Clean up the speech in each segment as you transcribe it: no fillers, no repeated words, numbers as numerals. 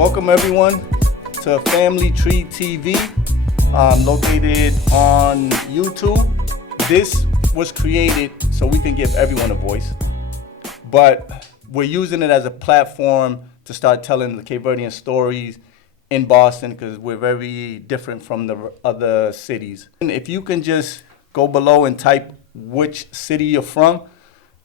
Welcome everyone to Family Tree TV, located on YouTube. This was created so we can give everyone a voice, but we're using it as a platform to start telling the Cape Verdean stories in Boston because we're very different from the other cities. And if you can just go below and type which city you're from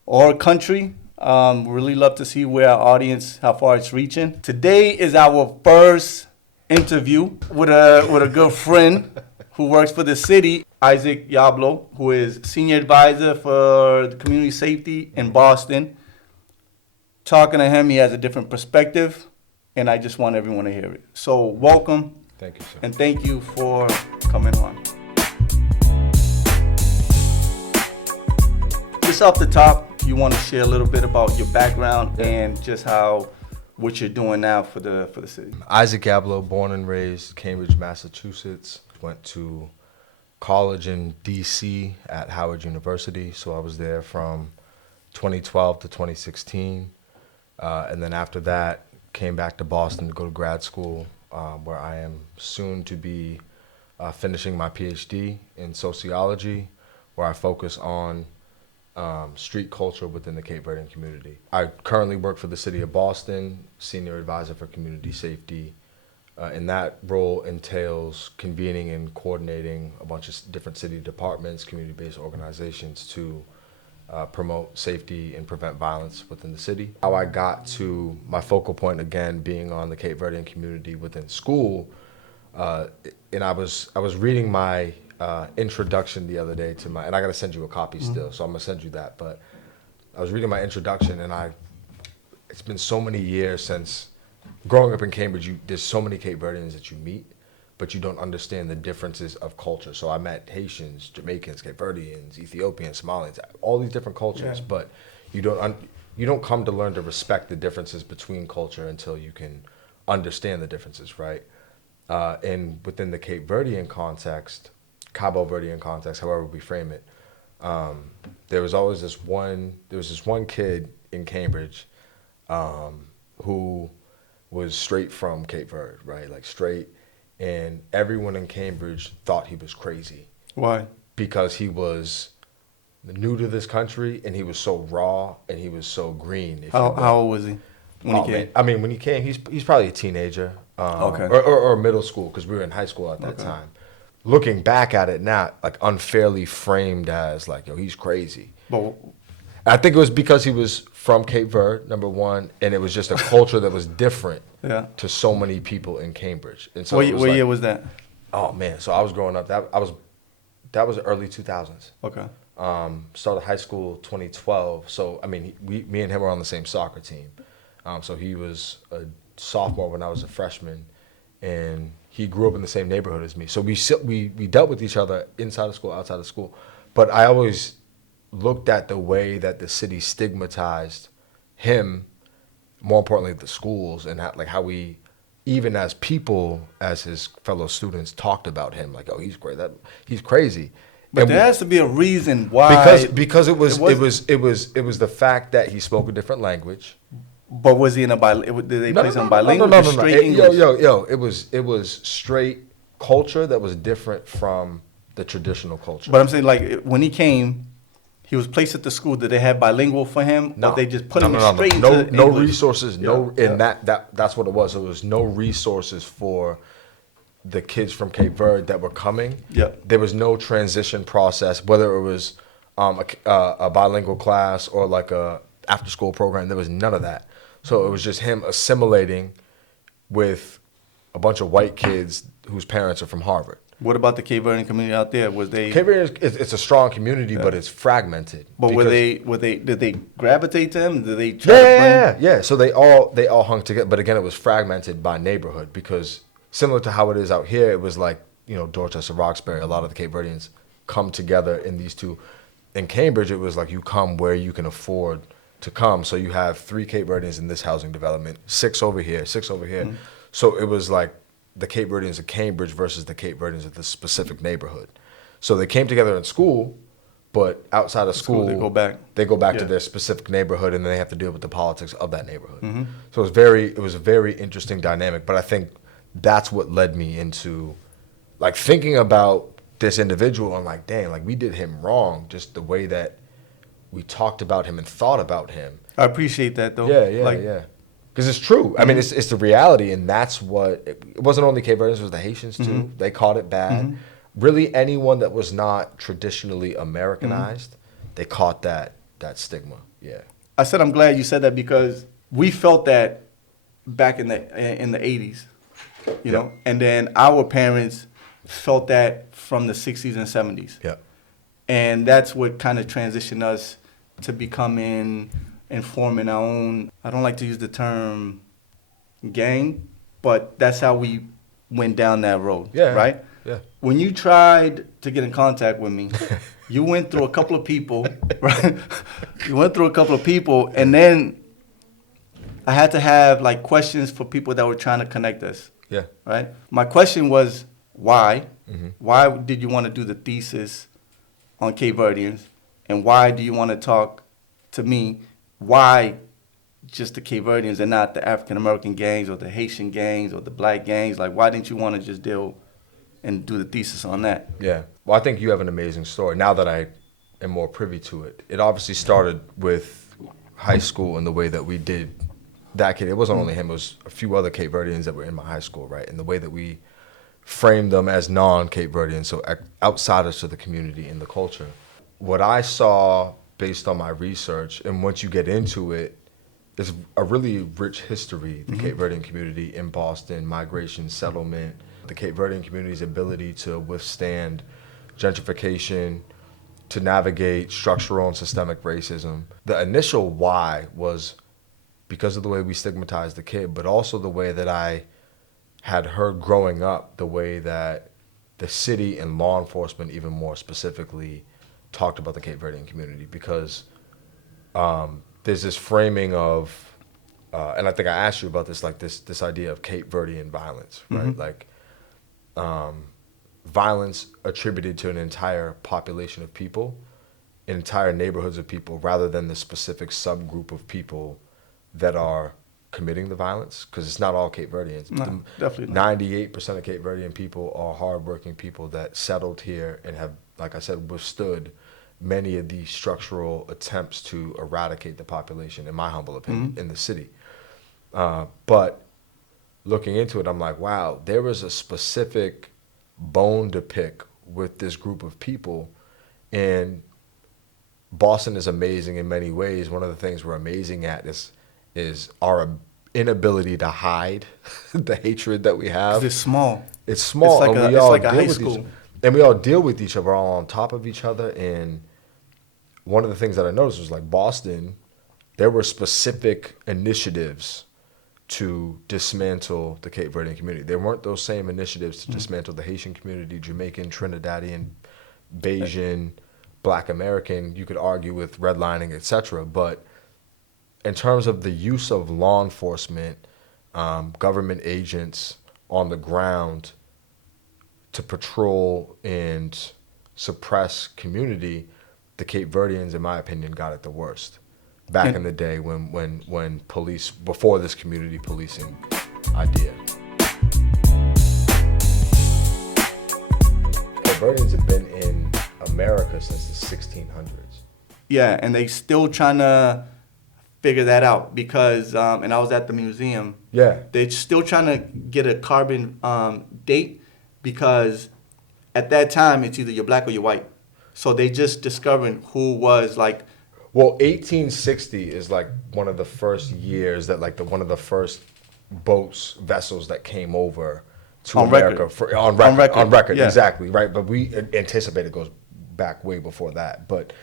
or country, really love to see where our audience, how far it's reaching. Today is our first interview with a good friend who works for the city, Isaac Yablo, who is senior advisor for the community safety in Boston. Talking to him, he has a different perspective, and I just want everyone to hear it. So welcome. Thank you, sir. And thank you for coming on. Just off the top, you want to share a little bit about your background and just what you're doing now for the city. Isaac Yablo, born and raised Cambridge, Massachusetts. Went to college in D.C. at Howard University, so I was there from 2012 to 2016. And then after that, came back to Boston to go to grad school, where I am soon to be finishing my PhD in sociology, where I focus on street culture within the Cape Verdean community. I currently work for the city of Boston, senior advisor for community safety. And that role entails convening and coordinating a bunch of different city departments, community-based organizations to promote safety and prevent violence within the city. How I got to my focal point, again, being on the Cape Verdean community within school, and I was reading my introduction the other day to and I gotta send you a copy still, so I'm gonna send you that, but I was reading my introduction, and it's been so many years since growing up in Cambridge, there's so many Cape Verdeans that you meet, but you don't understand the differences of culture. So I met Haitians, Jamaicans, Cape Verdeans, Ethiopians, Somalians, all these different cultures, but you don't come to learn to respect the differences between culture until you can understand the differences, right? And within the Cape Verdean context, Cabo Verdean context, however we frame it, there was this one kid in Cambridge who was straight from Cape Verde, right? Like straight. And everyone in Cambridge thought he was crazy. Why? Because he was new to this country, and he was so raw, and he was so green. How old was he when he came? Man. I mean, when he came, he's probably a teenager, Okay. or middle school, because we were in high school at that time. Looking back at it now, like unfairly framed as like, yo, he's crazy. But I think it was because he was from Cape Verde, number one, and it was just a culture that was different to so many people in Cambridge. And so what year was that? Oh man, so I was growing up. That was early 2000s. Okay. Started high school 2012. So I mean, me and him were on the same soccer team. So he was a sophomore when I was a freshman, and he grew up in the same neighborhood as me. So we dealt with each other inside of school, outside of school. But I always looked at the way that the city stigmatized him, more importantly the schools, and how we, even as people, as his fellow students, talked about him like, oh, he's great, he's crazy. But and there has to be a reason why. Because it was the fact that he spoke a different language. But was he in a did they play some bilingual? No. Straight English? It was straight culture that was different from the traditional culture. But I'm saying, like, when he came, he was placed at the school. Did they have bilingual for him? No. Or they just put him straight into English? No resources. That's what it was. There was no resources for the kids from Cape Verde that were coming. Yeah. There was no transition process, whether it was a bilingual class or like a after school program. There was none of that. So it was just him assimilating with a bunch of white kids whose parents are from Harvard. What about the Cape Verdean community out there? Was they? Cape Verde it's a strong community, but it's fragmented. But did they gravitate to him? Did they try to Yeah. So they all hung together, but again, it was fragmented by neighborhood, because similar to how it is out here, it was like, Dorchester, Roxbury, a lot of the Cape Verdeans come together in these two. In Cambridge, it was like you come where you can afford to come. So you have 3 Cape Verdeans in this housing development, 6 over here, 6 over here. Mm-hmm. So it was like the Cape Verdeans of Cambridge versus the Cape Verdeans of this specific neighborhood. So they came together in school, but outside of school, they go back to their specific neighborhood, and then they have to deal with the politics of that neighborhood. Mm-hmm. So it was a very interesting dynamic. But I think that's what led me into like thinking about this individual and like, dang, like we did him wrong, just the way that we talked about him and thought about him. I appreciate that though. Yeah. Because it's true. Mm-hmm. I mean, it's the reality, and that's what it wasn't only Cape Verdeans, it was the Haitians too. Mm-hmm. They caught it bad. Mm-hmm. Really, anyone that was not traditionally Americanized, they caught that stigma. Yeah. I said I'm glad you said that because we felt that back in the 80s, you know, and then our parents felt that from the 60s and 70s. Yeah. And that's what kind of transitioned us to becoming and forming our own, I don't like to use the term gang, but that's how we went down that road, right? Yeah. When you tried to get in contact with me, you went through a couple of people, right? You went through a couple of people, and then I had to have like questions for people that were trying to connect us. Yeah. Right? My question was, why? Mm-hmm. Why did you want to do the thesis on Cape Verdeans? And why do you want to talk to me? Why just the Cape Verdeans and not the African American gangs or the Haitian gangs or the black gangs? Like, why didn't you want to just deal and do the thesis on that? Yeah. Well, I think you have an amazing story. Now that I am more privy to it, it obviously started with high school and the way that we did that kid. It wasn't only him, it was a few other Cape Verdeans that were in my high school, right? And the way that we framed them as non-Cape Verdeans, so outsiders to the community and the culture. What I saw based on my research, and once you get into it, is a really rich history, the Cape Verdean community in Boston, migration, settlement, the Cape Verdean community's ability to withstand gentrification, to navigate structural and systemic racism. The initial why was because of the way we stigmatized the kid, but also the way that I had heard growing up, the way that the city and law enforcement, even more specifically, talked about the Cape Verdean community. Because there's this framing of, and I think I asked you about this, like this idea of Cape Verdean violence, right? Mm-hmm. Like violence attributed to an entire population of people, entire neighborhoods of people, rather than the specific subgroup of people that are committing the violence, because it's not all Cape Verdeans. No, definitely not. 98% of Cape Verdean people are hardworking people that settled here and have, like I said, withstood many of these structural attempts to eradicate the population, in my humble opinion, in the city. But looking into it, I'm like, wow, there was a specific bone to pick with this group of people. And Boston is amazing in many ways. One of the things we're amazing at is our inability to hide the hatred that we have. It's small. It's small. It's like a high school. And we all deal with each other, all on top of each other. And one of the things that I noticed was like Boston, there were specific initiatives to dismantle the Cape Verdean community. There weren't those same initiatives to dismantle the Haitian community, Jamaican, Trinidadian, Bayesian, Black American. You could argue with redlining, etc. But in terms of the use of law enforcement, government agents on the ground to patrol and suppress community, the Cape Verdeans, in my opinion, got it the worst. Back in the day when police, before this community policing idea. Cape Verdeans have been in America since the 1600s. Yeah, and they still trying to figure that out because, and I was at the museum. Yeah. They're still trying to get a carbon date because at that time it's either you're black or you're white. So they just discovering who was like. Well, 1860 is like one of the first years that like one of the first vessels that came over to America. On record, yeah. Exactly, right? But we anticipate it goes back way before that. But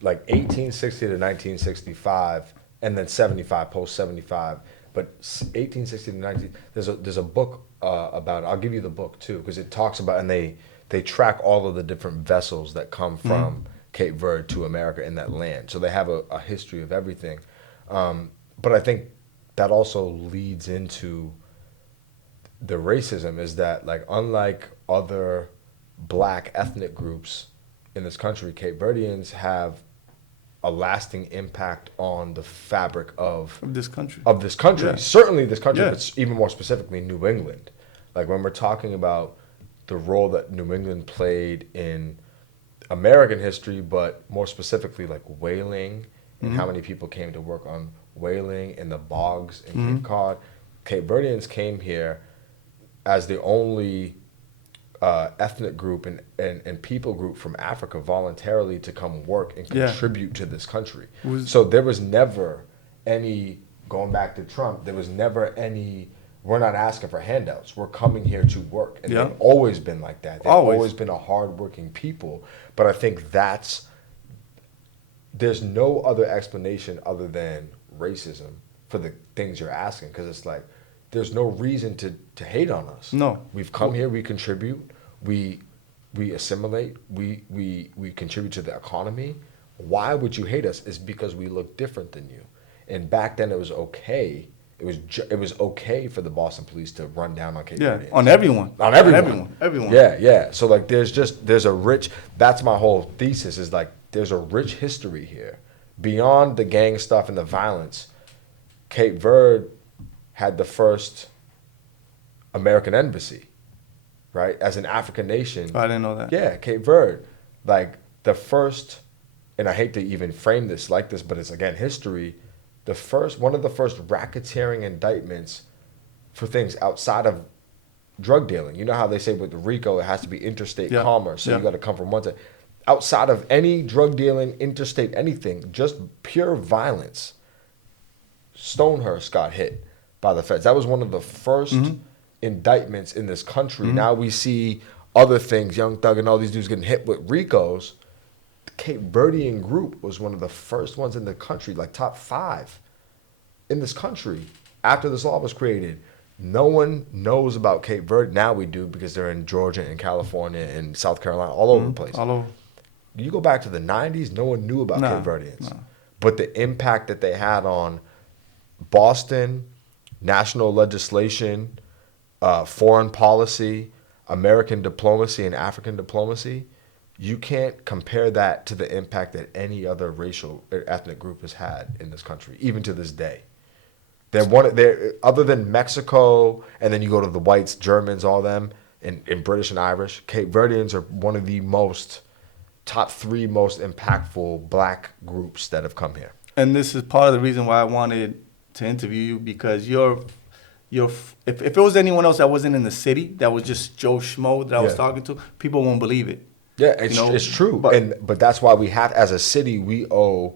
like 1860 to 1965, and then 75, post 75. But 1860 to 19, there's a book about it. I'll give you the book too, because it talks about, and they track all of the different vessels that come from Cape Verde to America in that land. So they have a history of everything. But I think that also leads into the racism, is that like unlike other black ethnic groups, in this country, Cape Verdeans have a lasting impact on the fabric of this country. Yeah. Certainly this country, Yeah. but even more specifically New England. Like when we're talking about the role that New England played in American history, but more specifically like whaling and how many people came to work on whaling in the bogs in Cape Cod. Cape Verdeans came here as the only ethnic group and people group from Africa voluntarily to come work and contribute to this country. So there was never any, going back to Trump, there was never any, we're not asking for handouts. We're coming here to work. And they've always been like that. They've always been a hardworking people. But I think there's no other explanation other than racism for the things you're asking, because it's like, there's no reason to hate on us. No. We've come here, we contribute, we assimilate, we contribute to the economy. Why would you hate us? It's because we look different than you. And back then it was okay. It was okay for the Boston police to run down on Cape Verdeans. On everyone. On everyone. Yeah. So like there's a rich, that's my whole thesis, is like there's a rich history here. Beyond the gang stuff and the violence, Cape Verde had the first American embassy, right? As an African nation. I didn't know that. Yeah, Cape Verde. Like the first, and I hate to even frame this like this, but it's again history. One of the first racketeering indictments for things outside of drug dealing. You know how they say with the RICO, it has to be interstate commerce. So you got to come from one side. Outside of any drug dealing, interstate anything, just pure violence, Stonehurst got hit by the feds. That was one of the first indictments in this country. Now we see other things, Young Thug and all these dudes getting hit with RICOs. The Cape Verdean group was one of the first ones in the country, like top 5 in this country after this law was created. No one knows about Cape Verde. Now we do, because they're in Georgia and California and South Carolina, all over the place. All over. You go back to the 90s, no one knew about Cape Verdeans. But the impact that they had on Boston, national legislation, foreign policy, American diplomacy, and African diplomacy, you can't compare that to the impact that any other racial or ethnic group has had in this country, even to this day. They're other than Mexico, and then you go to the whites, Germans, all them, and British and Irish, Cape Verdeans are one of the top 3 most impactful black groups that have come here. And this is part of the reason why I wanted to interview you, because if it was anyone else that wasn't in the city, that was just Joe Schmo that I was talking to, people won't believe it. Yeah, it's true. But that's why we have, as a city, we owe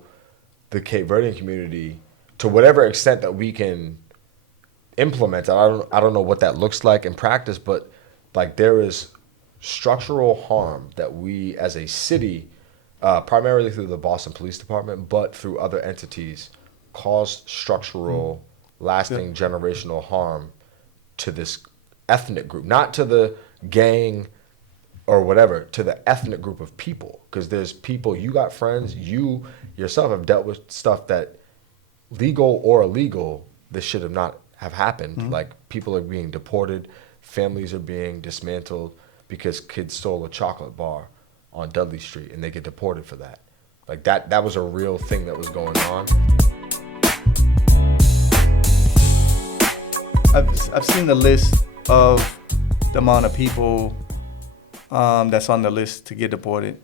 the Cape Verdean community, to whatever extent that we can implement it. I don't know what that looks like in practice, but like there is structural harm that we as a city, primarily through the Boston Police Department, but through other entities, cause structural, lasting, generational harm to this ethnic group, not to the gang or whatever, to the ethnic group of people. Because there's people, you got friends, you yourself have dealt with stuff that, legal or illegal, this should have not have happened. Like people are being deported, families are being dismantled because kids stole a chocolate bar on Dudley Street and they get deported for that. Like that was a real thing that was going on. I've seen the list of the amount of people that's on the list to get deported,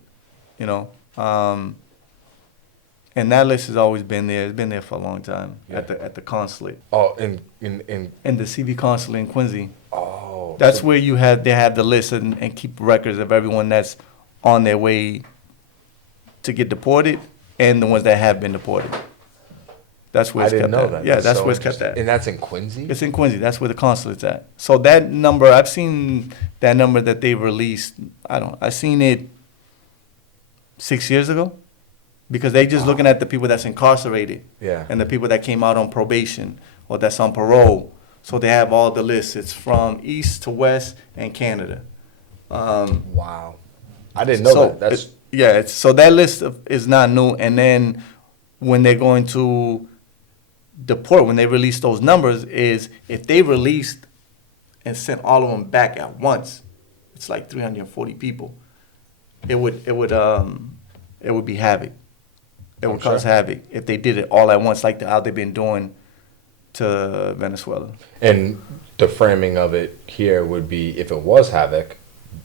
and that list has always been there. It's been there for a long time at the consulate. Oh, in the CV consulate in Quincy. Oh, that's where they have the list and keep records of everyone that's on their way to get deported and the ones that have been deported. That's where it's kept at. I didn't know that. Yeah, that's where it's kept at. And that's in Quincy? It's in Quincy. That's where the consulate's at. So that number, I've seen that number that they released. I seen it 6 years ago, because they just looking at the people that's incarcerated and the people that came out on probation or that's on parole. So they have all the lists. It's from east to west and Canada. Wow. I didn't know that. So that list is not new. And then when they're going to deport, when they release those numbers, is if they released and sent all of them back at once, it's like 340 people. it would be havoc. It would I'm cause sure. havoc if they did it all at once, like how they've been doing to Venezuela. And the framing of it here would be, if it was havoc,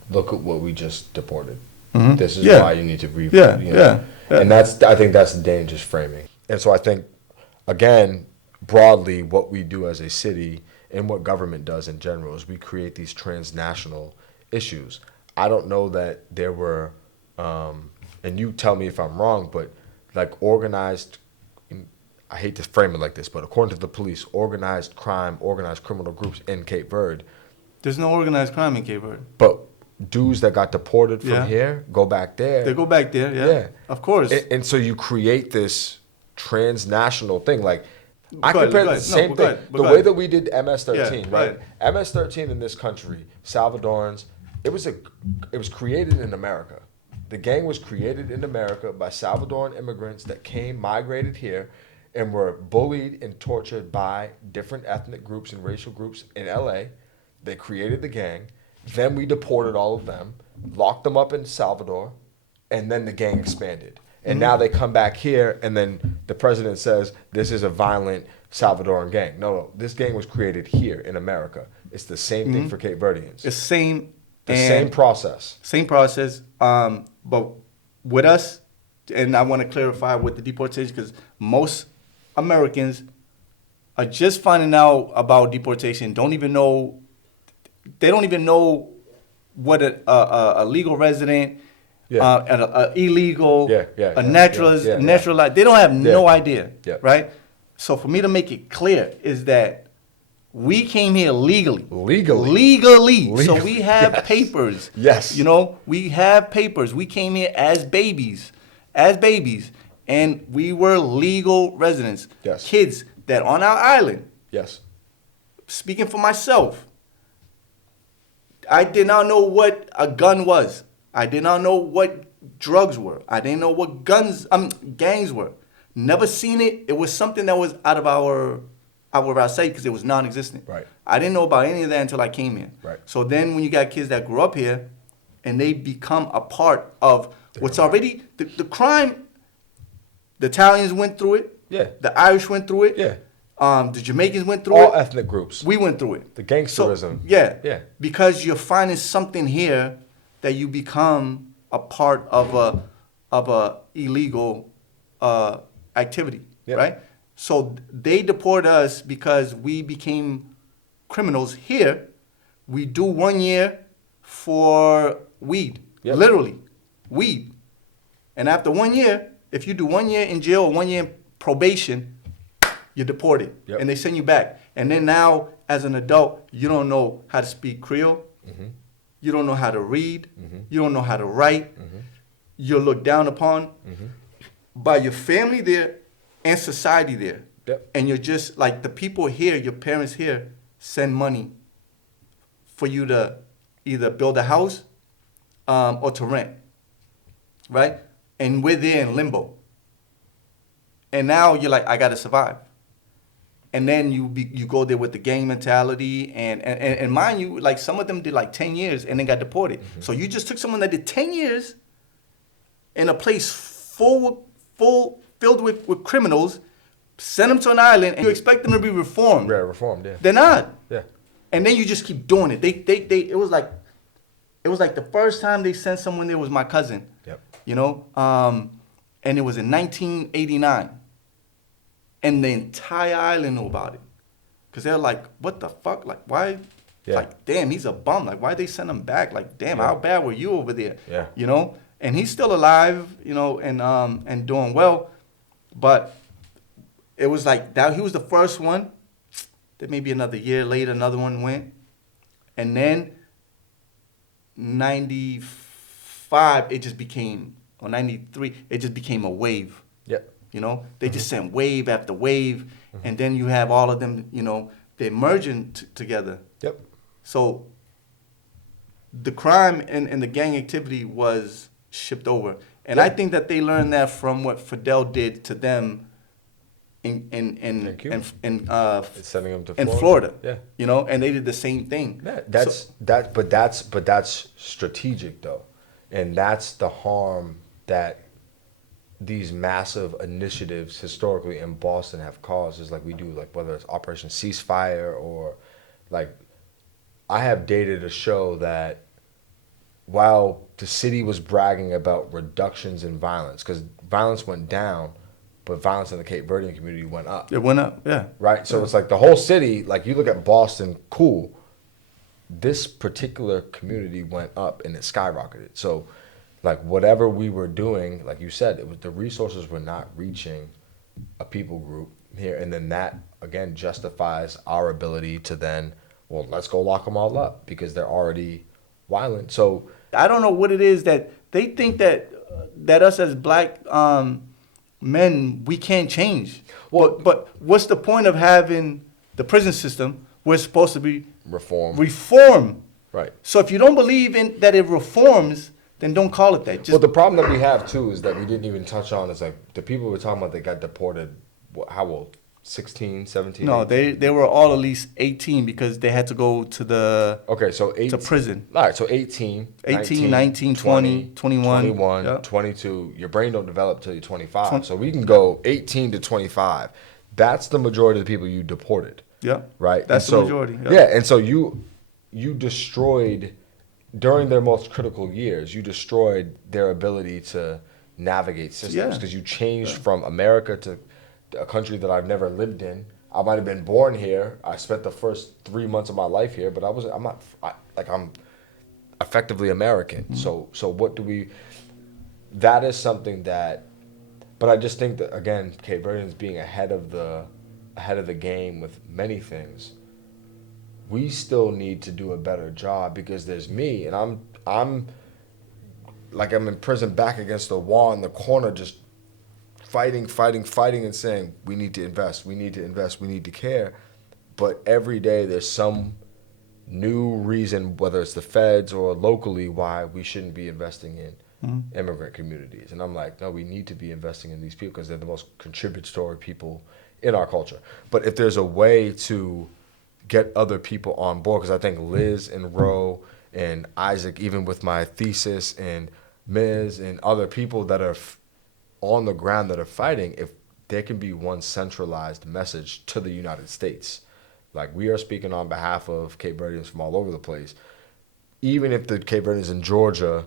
look at what we just deported. Mhm. This is Yeah. why you need to Yeah, you know. yeah. And I think that's the dangerous framing. And so I think, again, broadly, what we do as a city and what government does in general is we create these transnational issues. I don't know that there were, and you tell me if I'm wrong, but like organized, I hate to frame it like this, but according to the police, organized crime, organized criminal groups in Cape Verde. There's no organized crime in Cape Verde. But dudes that got deported from Yeah. here go back there. They go back there, yeah. Yeah. Of course. And so you create this transnational thing. Like, I Go ahead, compare go the ahead. No, same but thing. go ahead, but The go way ahead. that we did MS-13, Yeah, go right? ahead. MS-13 in this country, Salvadorans, it was created in America. The gang was created in America by Salvadoran immigrants that migrated here, and were bullied and tortured by different ethnic groups and racial groups in LA. They created the gang. Then we deported all of them, locked them up in Salvador, and then the gang expanded. And now they come back here, and then the president says, this is a violent Salvadoran gang. No, this gang was created here in America. It's the same thing for Cape Verdeans. It's the same. The same process. Same process. But with us, and I want to clarify with the deportation, because most Americans are just finding out about deportation. They don't even know what a legal resident, Yeah. a illegal, a naturalized. naturalized. They don't have no idea, Yeah. right? So for me to make it clear is that we came here legally. Legally. So we have Yes. papers. Yes. You know, we have papers. We came here as babies. And we were legal residents. Yes. Kids that on our island, Yes. speaking for myself, I did not know what a gun was. I did not know what drugs were. I didn't know what gangs were. Never seen it. It was something that was out of our sight because it was non-existent. Right. I didn't know about any of that until I came here. Right. So then when you got kids that grew up here and they become a part of what's already the crime, the Italians went through it. Yeah. The Irish went through it. Yeah. The Jamaicans went through All it. ethnic groups. We went through it. The gangsterism. So, yeah. Yeah. Because you're finding something here that you become a part of a illegal activity, Yep. right? So they deport us because we became criminals here. We do 1 year for weed, Yep. literally, weed. And after 1 year, if you do 1 year in jail or 1 year in probation, you're deported, Yep. and they send you back. And then now, as an adult, you don't know how to speak Creole. You don't know how to read. You don't know how to write. You're looked down upon by your family there and society there. Yep. And you're just like the people here, your parents here, send money for you to either build a house or to rent, right? And we're there in limbo. And now you're like, I gotta survive. And then you go there with the gang mentality, and mind you, like some of them did like 10 years and then got deported. So you just took someone that did 10 years in a place filled with criminals, sent them to an island, and you expect them to be reformed. Yeah, reformed, yeah. They're not. Yeah. And then you just keep doing it. It was like the first time they sent someone there was my cousin. Yep. You know, and it was in 1989. And the entire island knew about it. Because they're like, what the fuck? Like, why? Yeah. Like, damn, he's a bum. Like, why'd they send him back? Like, damn, Yeah. how bad were you over there? Yeah. You know? And he's still alive, you know, and doing well. But it was like that. He was the first one. Then maybe another year later, another one went. And then 95, it just became, or 93, it just became a wave. Yep. You know, they just sent wave after wave, and then you have all of them, you know, they're merging together. Yep. So the crime and the gang activity was shipped over. And I think that they learned that from what Fidel did to them in Cuba. It's sending them to in Florida. Florida. Yeah. You know, and they did the same thing. Yeah, but that's strategic though. And that's the harm that these massive initiatives historically in Boston have caused, is like we do, like whether it's Operation Ceasefire or like, I have data to show that while the city was bragging about reductions in violence, because violence went down, but violence in the Cape Verdean community went up. It went up, yeah. Right? So Yeah. it's like the whole city, like you look at Boston, cool. This particular community went up and it skyrocketed. So like whatever we were doing, like you said, it was the resources were not reaching a people group here. And then that, again, justifies our ability to then, well, let's go lock them all up because they're already violent. So I don't know what it is that they think that us as black men, we can't change. Well- But what's the point of having the prison system? We're supposed to be reform. Right. So if you don't believe in that it reforms, then don't call it that. Just, Well, the problem that we have too is that we didn't even touch on is like the people we're talking about that got deported, how old? 16, 17? no, 18? they were all at least 18 because they had to go to the Okay, so 18. to prison. All right, so 18, 19, 20, 21. 21, Yep. 22. Your brain don't develop till you're 25. 20. So we can go 18 to 25. That's the majority of the people you deported. Yeah. Right? That's And the so- majority. Yeah, and so you destroyed, during their most critical years, you destroyed their ability to navigate systems Yeah. because you changed from America to a country that I've never lived in. I might have been born here. I spent the first 3 months of my life here, but I'm effectively American. Mm-hmm. So what do we? That is something that, but I just think that again, Cape Verdeans being ahead of the game with many things, we still need to do a better job because there's me and I'm like I'm in prison back against the wall in the corner just fighting and saying we need to invest, we need to care. But every day there's some new reason, whether it's the feds or locally, why we shouldn't be investing in immigrant communities. And I'm like, no, we need to be investing in these people because they're the most contributory people in our culture. But if there's a way to get other people on board, because I think Liz and Ro and Isaac, even with my thesis, and Ms. and other people that are on the ground that are fighting, if there can be one centralized message to the United States, like we are speaking on behalf of Cape Verdeans from all over the place, even if the Cape Verdeans in Georgia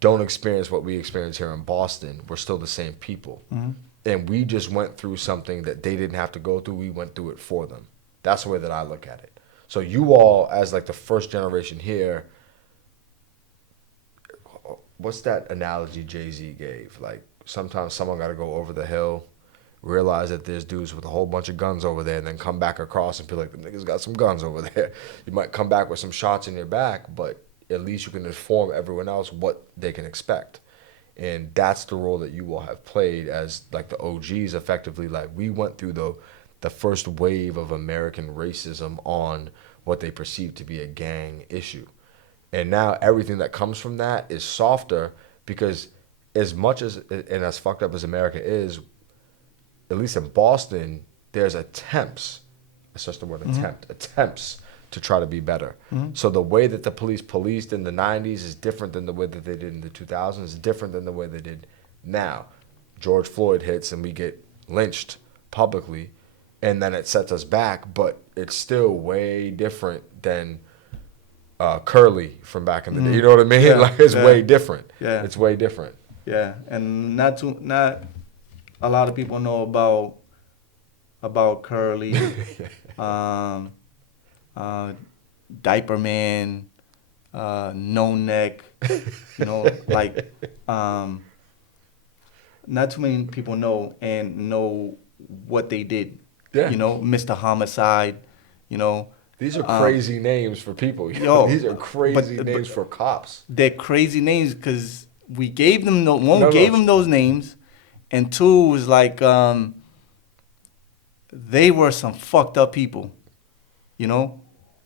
don't experience what we experience here in Boston, we're still the same people. Mm-hmm. And we just went through something that they didn't have to go through. We went through it for them. That's the way that I look at it. So you all, as like the first generation here, what's that analogy Jay-Z gave? Like sometimes someone got to go over the hill, realize that there's dudes with a whole bunch of guns over there, and then come back across and feel like the niggas got some guns over there. You might come back with some shots in your back, but at least you can inform everyone else what they can expect. And that's the role that you all have played as like the OGs effectively. Like we went through the first wave of American racism on what they perceive to be a gang issue. And now everything that comes from that is softer because as much as, and as fucked up as America is, at least in Boston, there's attempts, it's just the word attempt, attempts to try to be better. Mm-hmm. So the way that the police policed in the 90s is different than the way that they did in the 2000s, is different than the way they did now. George Floyd hits and we get lynched publicly, and then it sets us back, but it's still way different than Curly from back in the day. You know what I mean? Yeah, like it's way different. Yeah. It's way different. Yeah, and not a lot of people know about Curly, Diaper Man, No Neck, like not too many people know what they did. Yeah. Mr. Homicide, These are crazy names for people. These are crazy names for cops. They're crazy names because we gave them them those names, and two was like they were some fucked up people.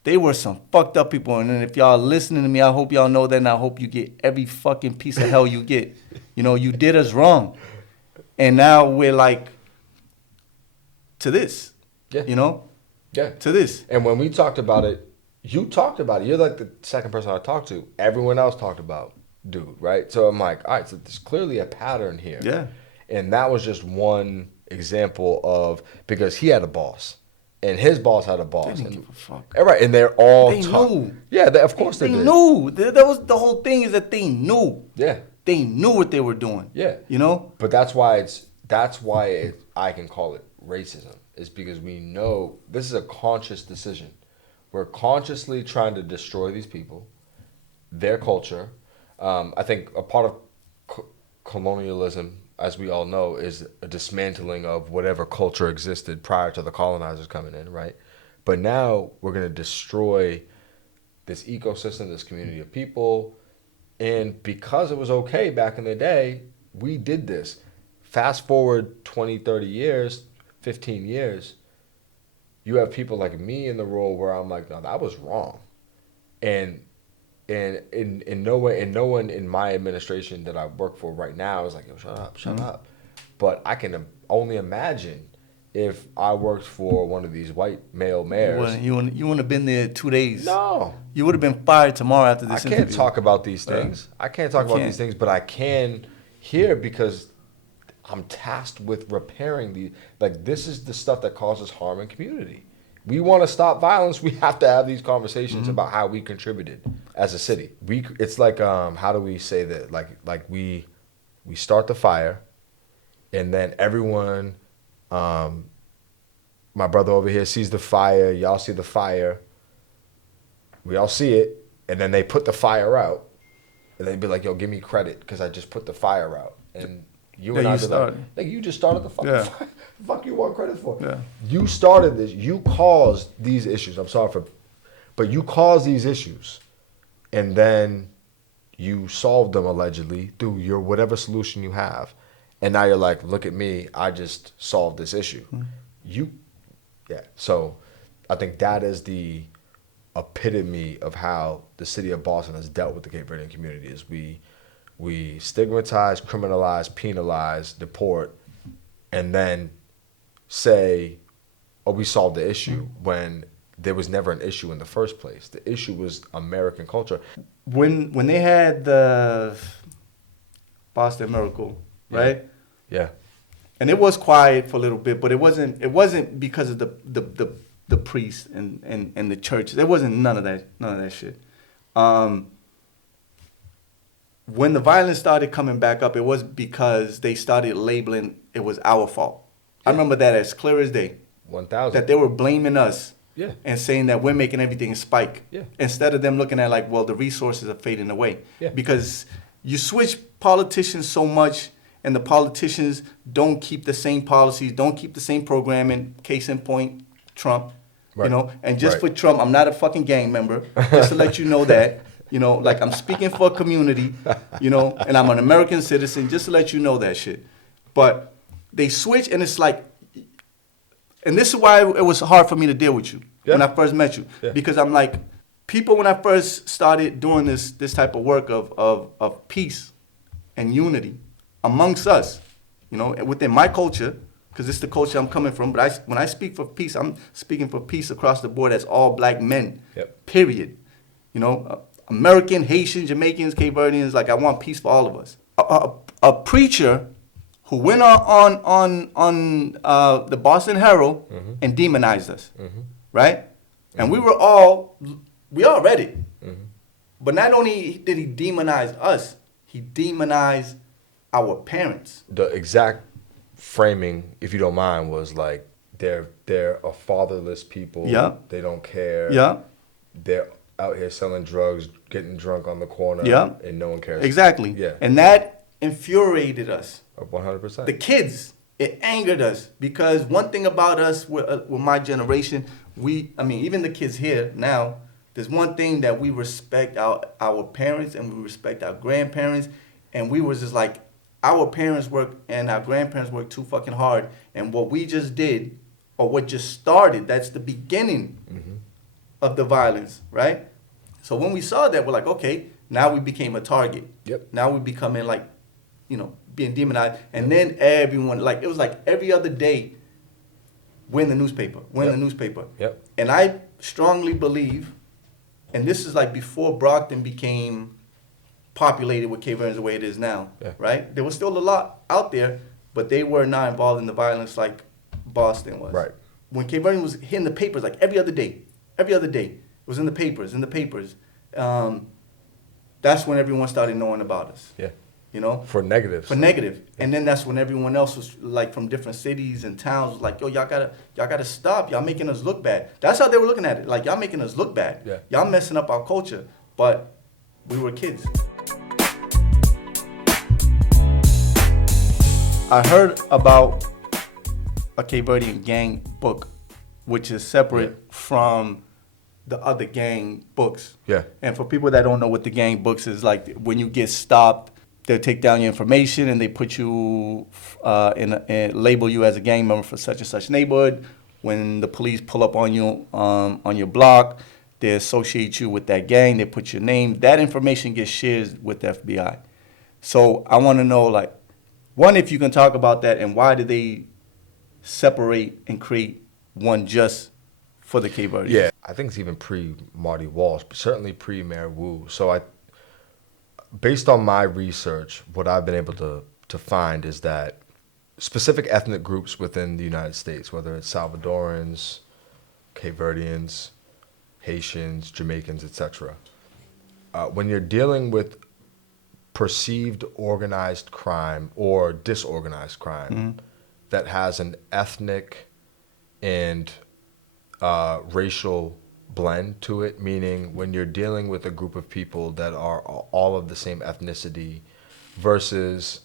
They were some fucked up people. And then if y'all listening to me, I hope y'all know that, and I hope you get every fucking piece of hell you get. You did us wrong, and now we're like to this. Yeah. Yeah. To this. And when we talked about it, you talked about it. You're like the second person I talked to. Everyone else talked about dude, right? So I'm like, all right, so there's clearly a pattern here. Yeah. And that was just one example of, because he had a boss and his boss had a boss. They didn't And, give a fuck. right, and they're all They knew. Yeah, of course they did. Knew. That was the whole thing, is that they knew. Yeah. They knew what they were doing. Yeah. You know? But that's why I can call it racism, is because we know this is a conscious decision. We're consciously trying to destroy these people, their culture. I think a part of colonialism, as we all know, is a dismantling of whatever culture existed prior to the colonizers coming in, right? But now we're going to destroy this ecosystem, this community of people. And because it was okay back in the day, we did this. Fast forward 20, 30 years, 15 years, you have people like me in the role where I'm like, no, that was wrong. And no one in my administration that I work for right now is like, yo, shut up. But I can only imagine if I worked for one of these white male mayors. You wouldn't have been there 2 days. No. You would have been fired tomorrow after this interview. I can't talk about these things. I can't talk about these things, but I can here because I'm tasked with repairing the, like, this is the stuff that causes harm in community. We want to stop violence. We have to have these conversations about how we contributed as a city. It's like, how do we say that? Like we start the fire, and then everyone, my brother over here sees the fire. Y'all see the fire. We all see it, and then they put the fire out, and they'd be like, "Yo, give me credit because I just put the fire out." And you and I be like, you just started the fucking fire. The fuck you want credit for? Yeah. You started this. You caused these issues. I'm sorry but you caused these issues, and then you solved them allegedly through your whatever solution you have, and now you're like, look at me, I just solved this issue. So I think that is the epitome of how the city of Boston has dealt with the Cape Verdean community. Is we stigmatize, criminalize, penalize, deport, and then say, oh, we solved the issue when there was never an issue in the first place. The issue was American culture. When they had the Boston Miracle, right? Yeah. And it was quiet for a little bit, but it wasn't because of the priests and the church. There wasn't none of that shit. When the violence started coming back up, it was because they started labeling it was our fault. I remember that as clear as day. 1,000. That they were blaming us. Yeah. And saying that we're making everything spike. Yeah. Instead of them looking at like, well, the resources are fading away. Yeah. Because you switch politicians so much, and the politicians don't keep the same policies, don't keep the same programming. Case in point, Trump. Right. You know, and just Right. for Trump, I'm not a fucking gang member. Just to let you know that. You know, like I'm speaking for a community, you know, and I'm an American citizen, just to let you know that shit. But they switch, and it's like, and this is why it was hard for me to deal with you when I first met you. Yeah. Because I'm like, people, when I first started doing this type of work of peace and unity amongst us, you know, within my culture, because it's the culture I'm coming from. But when I speak for peace, I'm speaking for peace across the board as all black men, period. You know, American, Haitian, Jamaicans, Cape Verdeans, like I want peace for all of us. A preacher who went on the Boston Herald and demonized us, right? And we all read it. But not only did he demonize us, he demonized our parents. The exact framing, if you don't mind, was like they're a fatherless people. Yeah. They don't care. Yeah. They're out here selling drugs, getting drunk on the corner. Yeah. And no one cares. Exactly. Yeah. And that infuriated us. 100%. The kids, it angered us, because one thing about us with my generation, even the kids here now, there's one thing that we respect our parents, and we respect our grandparents, and we was just like, our parents work and our grandparents work too fucking hard, and what we just did, or what just started, that's the beginning of the violence, right? So when we saw that, we're like, okay, now we became a target. Yep. Now we becoming like, you know, being demonized. And then everyone, like, it was like every other day, we're in the newspaper. Yep. And I strongly believe, and this is like before Brockton became populated with Cape Verdeans the way it is now, Yeah. right? There was still a lot out there, but they were not involved in the violence like Boston was. Right. When Cape Verdean was hitting the papers like every other day, it was in the papers. That's when everyone started knowing about us. Yeah. You know? For negatives. For negative. And then that's when everyone else was like from different cities and towns was like, yo, y'all gotta stop. Y'all making us look bad. That's how they were looking at it. Like, y'all making us look bad. Yeah. Y'all messing up our culture. But we were kids. I heard about a Cape Verdean gang book, which is separate from the other gang books. Yeah. And for people that don't know what the gang books is, like when you get stopped, they'll take down your information and they put you and label you as a gang member for such and such neighborhood. When the police pull up on you on your block, they associate you with that gang. They put your name. That information gets shared with the FBI. So I want to know, like, one, if you can talk about that, and why did they separate and create one just for the Cape Verdeans? Yeah, I think it's even pre-Marty Walsh, but certainly pre-Mayor Wu. So based on my research, what I've been able to find is that specific ethnic groups within the United States, whether it's Salvadorans, Cape Verdeans, Haitians, Jamaicans, etc., when you're dealing with perceived organized crime or disorganized crime that has an ethnic and racial blend to it, meaning when you're dealing with a group of people that are all of the same ethnicity versus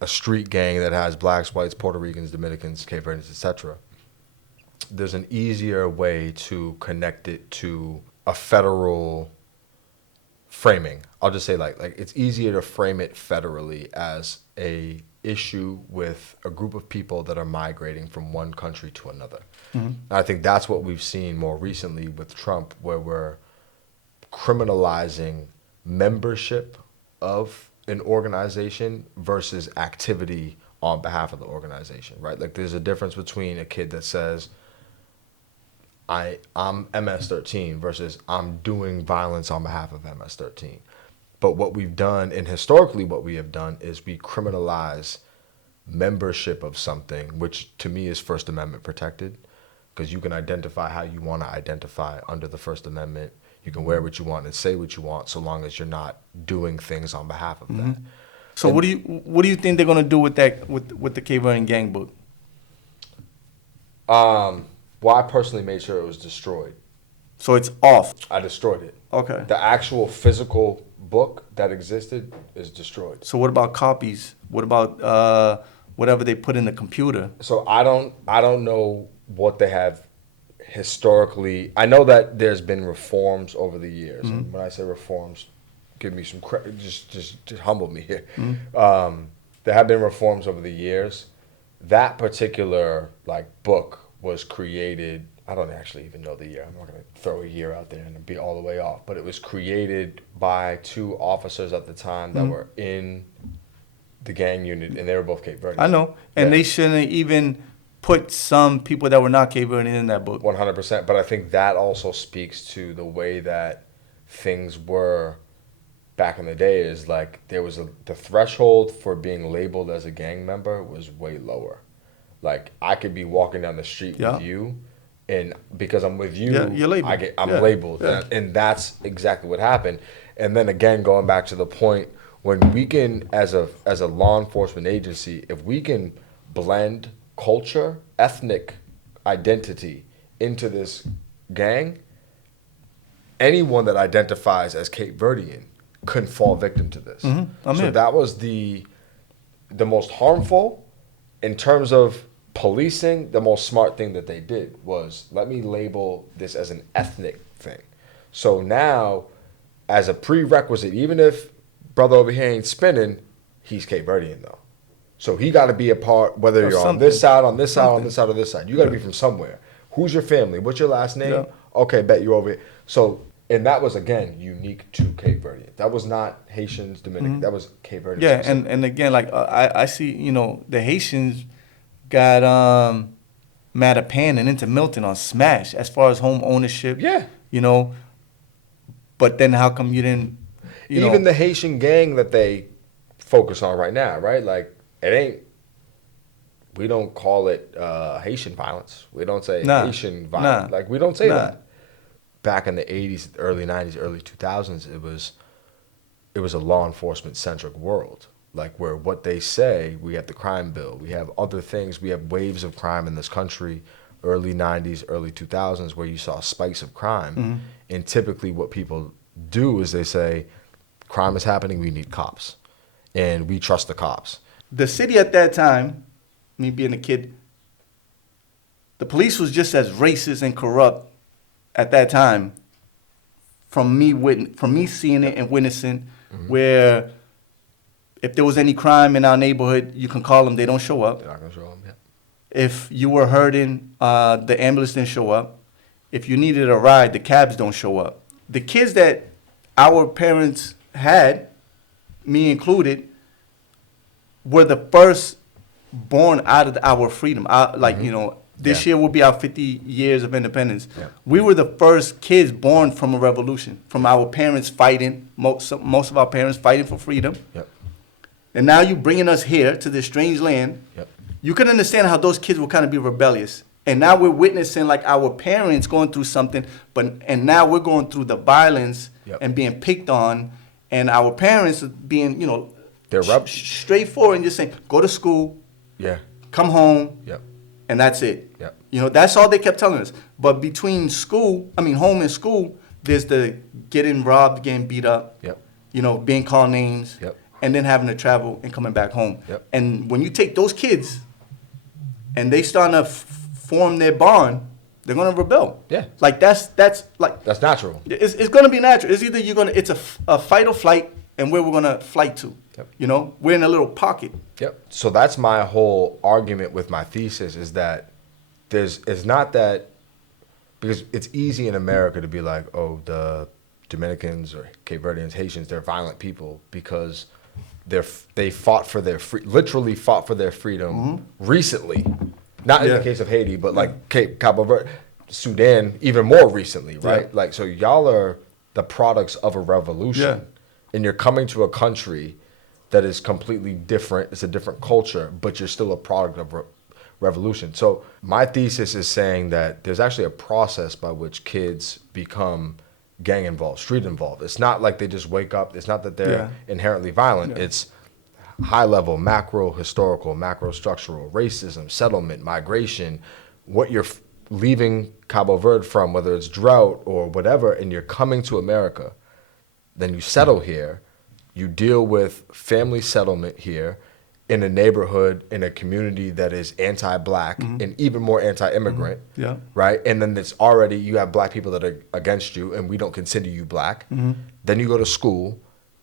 a street gang that has blacks, whites, Puerto Ricans, Dominicans, Cape Verdeans, etc., there's an easier way to connect it to a federal framing. I'll just say like it's easier to frame it federally as a issue with a group of people that are migrating from one country to another. And I think that's what we've seen more recently with Trump, where we're criminalizing membership of an organization versus activity on behalf of the organization, right? Like there's a difference between a kid that says, I'm MS-13 versus I'm doing violence on behalf of MS-13. But what we've done, and historically what we have done, is we criminalize membership of something, which to me is First Amendment protected, because you can identify how you want to identify under the First Amendment. You can wear what you want and say what you want, so long as you're not doing things on behalf of that. So what do you think they're gonna do with that with the Cape Verdean gang book? Well, I personally made sure it was destroyed. So it's off. I destroyed it. Okay. The actual physical book that existed is destroyed. So what about copies? What about whatever they put in the computer? So I don't know what they have historically. I know that there's been reforms over the years. And when I say reforms, give me some credit. Just humble me here. There have been reforms over the years. That particular book was created. I don't actually even know the year. I'm not going to throw a year out there and be all the way off. But it was created by two officers at the time that were in the gang unit, and they were both Cape Verdean. I know. And they shouldn't even put some people that were not Cape Verdean in that book. 100%. But I think that also speaks to the way that things were back in the day. Is like there was the threshold for being labeled as a gang member was way lower. Like I could be walking down the street with you, and because I'm with you, you're labeled. I'm labeled. Yeah. And that's exactly what happened. And then again, going back to the point, when we can, as a law enforcement agency, if we can blend culture, ethnic identity into this gang, anyone that identifies as Cape Verdean can fall victim to this. So that was the most harmful. In terms of policing, the most smart thing that they did was, let me label this as an ethnic thing. So now, as a prerequisite, even if brother over here ain't spinning, he's Cape Verdean though. So he got to be a part, whether you're on this side, on this side, on this side, or this side. You got to be from somewhere. Who's your family? What's your last name? Okay, bet you're over here. So, and that was, again, unique to Cape Verdean. That was not Haitians, Dominican. That was Cape Verdean. Yeah, and again, I see, the Haitians got Mattapan and into Milton on Smash as far as home ownership. Yeah. But then how come you didn't Even the Haitian gang that they focus on right now, right? Like, it ain't, we don't call it Haitian violence. We don't say Haitian violence. Like, we don't say that. Back in the 80s, early 90s, early 2000s, it was a law enforcement centric world. Like, where what they say, we have the crime bill, we have other things, we have waves of crime in this country, early 90s, early 2000s, where you saw spikes of crime. And typically what people do is they say, crime is happening, we need cops. And we trust the cops. The city at that time, me being a kid, the police was just as racist and corrupt at that time from me seeing it and witnessing, where if there was any crime in our neighborhood, you can call them, they don't show up. They're not going to show them, yeah. If you were hurting, the ambulance didn't show up. If you needed a ride, the cabs don't show up. The kids that our parents had, me included, were the first born out of our freedom. This year will be our 50 years of independence. Yeah. We were the first kids born from a revolution, from our parents fighting, most of our parents fighting for freedom. Yep. And now you bringing us here to this strange land. Yep. You can understand how those kids will kind of be rebellious. And now we're witnessing like our parents going through something, and now we're going through the violence and being picked on, and our parents are being, They're straightforward and just saying, go to school, come home, and that's it. Yep. That's all they kept telling us. But between home and school, there's the getting robbed, getting beat up, being called names, and then having to travel and coming back home. Yep. And when you take those kids and they start to form their bond, they're gonna rebel. Yeah. Like that's natural. It's gonna be natural. It's either it's a fight or flight, and where we're gonna flight to. Yep. We're in a little pocket. Yep. So that's my whole argument with my thesis, is that it's not that, because it's easy in America to be like, oh, the Dominicans or Cape Verdeans, Haitians, they're violent people because they fought for literally fought for their freedom recently. Not in the case of Haiti, but like Cabo Verde, Sudan, even more recently, right? Yeah. Like, so y'all are the products of a revolution, and you're coming to a country that is completely different. It's a different culture, but you're still a product of revolution. So my thesis is saying that there's actually a process by which kids become gang involved, street involved. It's not like they just wake up. It's not that they're inherently violent. Yeah. It's high level, macro historical, macro structural, racism, settlement, migration, what you're leaving Cabo Verde from, whether it's drought or whatever, and you're coming to America. Then you settle here. You deal with family settlement here in a neighborhood, in a community that is anti-black and even more anti-immigrant, right? And then it's already, you have black people that are against you and we don't consider you black. Then you go to school,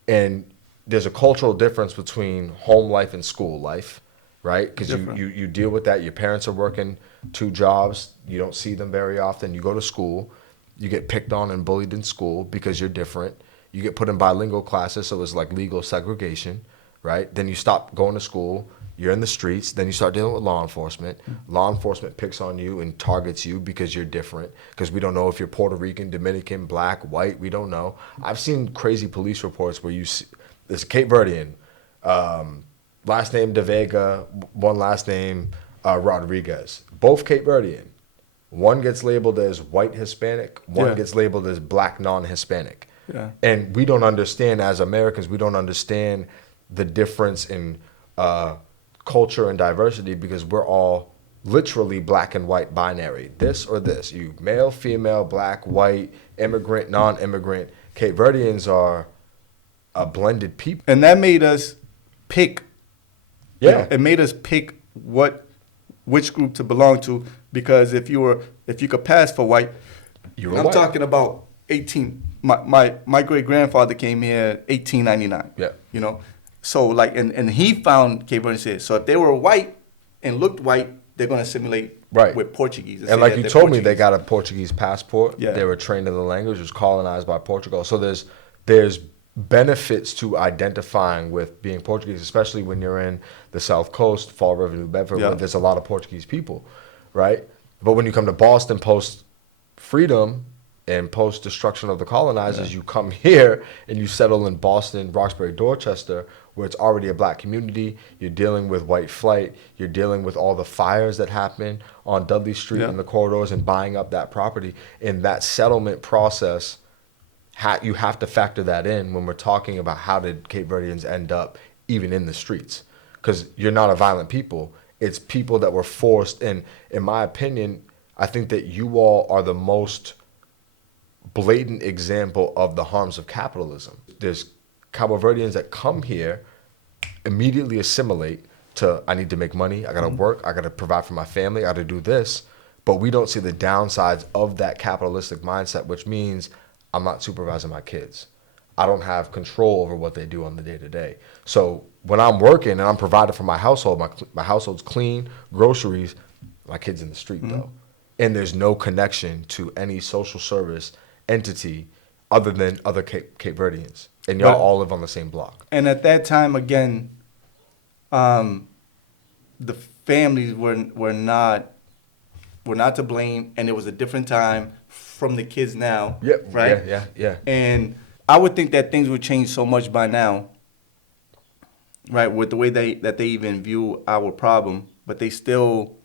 and there's a cultural difference between home life and school life, right? Because you deal with that. Your parents are working 2 jobs. You don't see them very often. You go to school. You get picked on and bullied in school because you're different. You get put in bilingual classes, so it's like legal segregation, right? Then you stop going to school, you're in the streets, then you start dealing with law enforcement. Law enforcement picks on you and targets you because you're different, because we don't know if you're Puerto Rican, Dominican, black, white, we don't know. I've seen crazy police reports where you see this Cape Verdean, last name De Vega, one last name Rodriguez, both Cape Verdean. One gets labeled as white Hispanic, one gets labeled as black non-Hispanic. Yeah. And we don't understand, as Americans, we don't understand the difference in culture and diversity, because we're all literally black and white binary. This or this. You male, female, black, white, immigrant, non-immigrant. Cape Verdeans are a blended people. And that made us pick. Yeah. It made us pick which group to belong to, because if you could pass for white, I'm talking about 18. My great grandfather came here 1899. Yeah. So like, and he found Cape Verde said, so if they were white and looked white, they're gonna assimilate with Portuguese. And like you told me, they got a Portuguese passport. Yeah. They were trained in the language. It was colonized by Portugal. So there's benefits to identifying with being Portuguese, especially when you're in the South Coast, Fall River, New Bedford, where there's a lot of Portuguese people, right? But when you come to Boston post freedom, And post-destruction of the colonizers, you come here and you settle in Boston, Roxbury, Dorchester, where it's already a black community. You're dealing with white flight. You're dealing with all the fires that happen on Dudley Street in the corridors and buying up that property. In that settlement process, you have to factor that in when we're talking about how did Cape Verdeans end up even in the streets. Because you're not a violent people. It's people that were forced. And in my opinion, I think that you all are the most blatant example of the harms of capitalism. There's Cabo Verdeans that come here, immediately assimilate to, I need to make money, I gotta work, I gotta provide for my family, I gotta do this. But we don't see the downsides of that capitalistic mindset, which means I'm not supervising my kids. I don't have control over what they do on the day to day. So when I'm working and I'm providing for my household, my household's clean, groceries, my kid's in the street though. And there's no connection to any social service entity other than other Cape Verdeans. And y'all all live on the same block. And at that time, again, the families were not to blame, and it was a different time from the kids now. Yep. Right? Yeah. And I would think that things would change so much by now, right, with the way that they even view our problem, but they still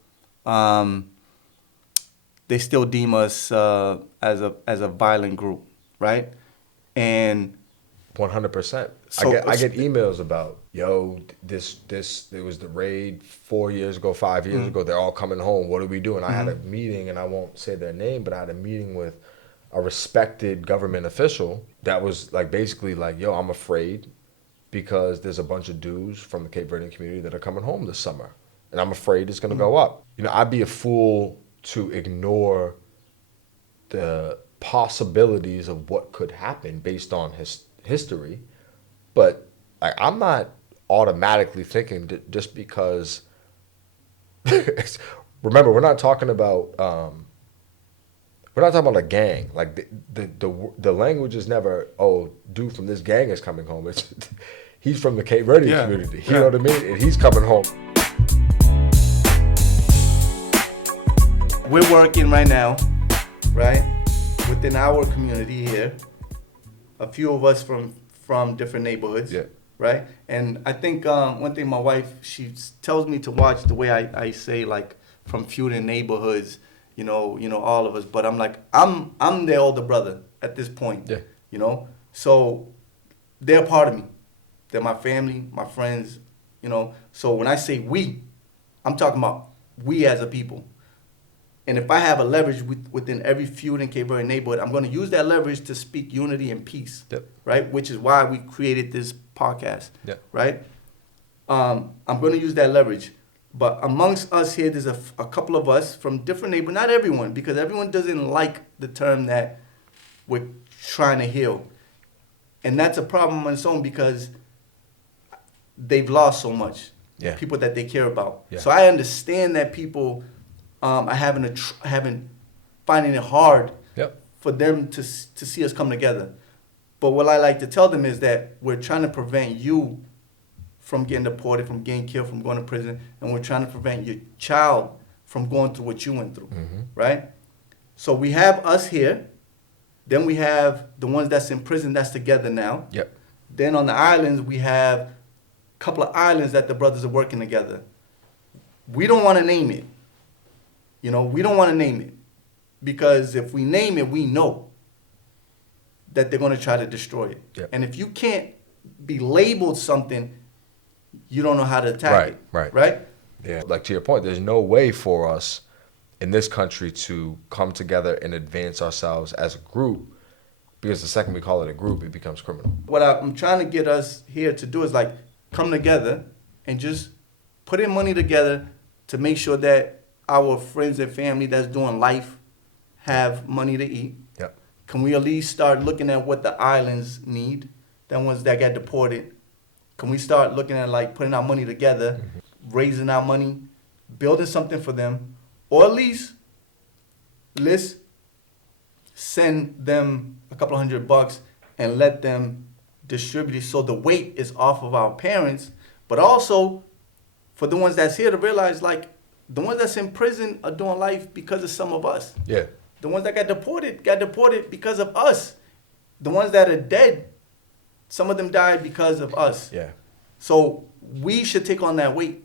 deem us as a violent group, right? And 100%. So, I get emails about, it was the raid 4 years ago, 5 years ago. They're all coming home. What are we doing? I had a meeting, and I won't say their name, but I had a meeting with a respected government official that was like basically like, I'm afraid because there's a bunch of dudes from the Cape Verdean community that are coming home this summer, and I'm afraid it's going to go up. I'd be a fool to ignore the possibilities of what could happen based on history, but I'm not automatically thinking that just because. Remember, we're not talking about a gang. Like the language is never, dude from this gang is coming home. It's he's from the Cape Verdean community. You know what I mean? And he's coming home. We're working right now, right, within our community here. A few of us from different neighborhoods, right? And I think one thing my wife, she tells me to watch the way I say, like, from feuding neighborhoods, all of us. But I'm like, I'm their older brother at this point, So they're part of me. They're my family, my friends, So when I say we, I'm talking about we as a people. And if I have a leverage within every feud and Cape Verde neighborhood, I'm going to use that leverage to speak unity and peace, right? Which is why we created this podcast, right? I'm going to use that leverage. But amongst us here, there's a couple of us from different neighborhoods, not everyone, because everyone doesn't like the term that we're trying to heal. And that's a problem on its own because they've lost so much, people that they care about. So I understand that people are finding it hard for them to see us come together. But what I like to tell them is that we're trying to prevent you from getting deported, from getting killed, from going to prison, and we're trying to prevent your child from going through what you went through, right? So we have us here. Then we have the ones that's in prison that's together now. Then on the islands, we have a couple of islands that the brothers are working together. We don't want to name it. We don't want to name it because if we name it, we know that they're going to try to destroy it. And if you can't be labeled something, you don't know how to attack it. Right? Yeah. Like to your point, there's no way for us in this country to come together and advance ourselves as a group because the second we call it a group, it becomes criminal. What I'm trying to get us here to do is like come together and just put in money together to make sure that our friends and family that's doing life have money to eat. Can we at least start looking at what the islands need, the ones that got deported? Can we start looking at like putting our money together, raising our money, building something for them, or at least let's send them a couple $100 and let them distribute it so the weight is off of our parents, but also for the ones that's here to realize like the ones that's in prison are doing life because of some of us. The ones that got deported because of us. The ones that are dead, some of them died because of us. Yeah. So we should take on that weight.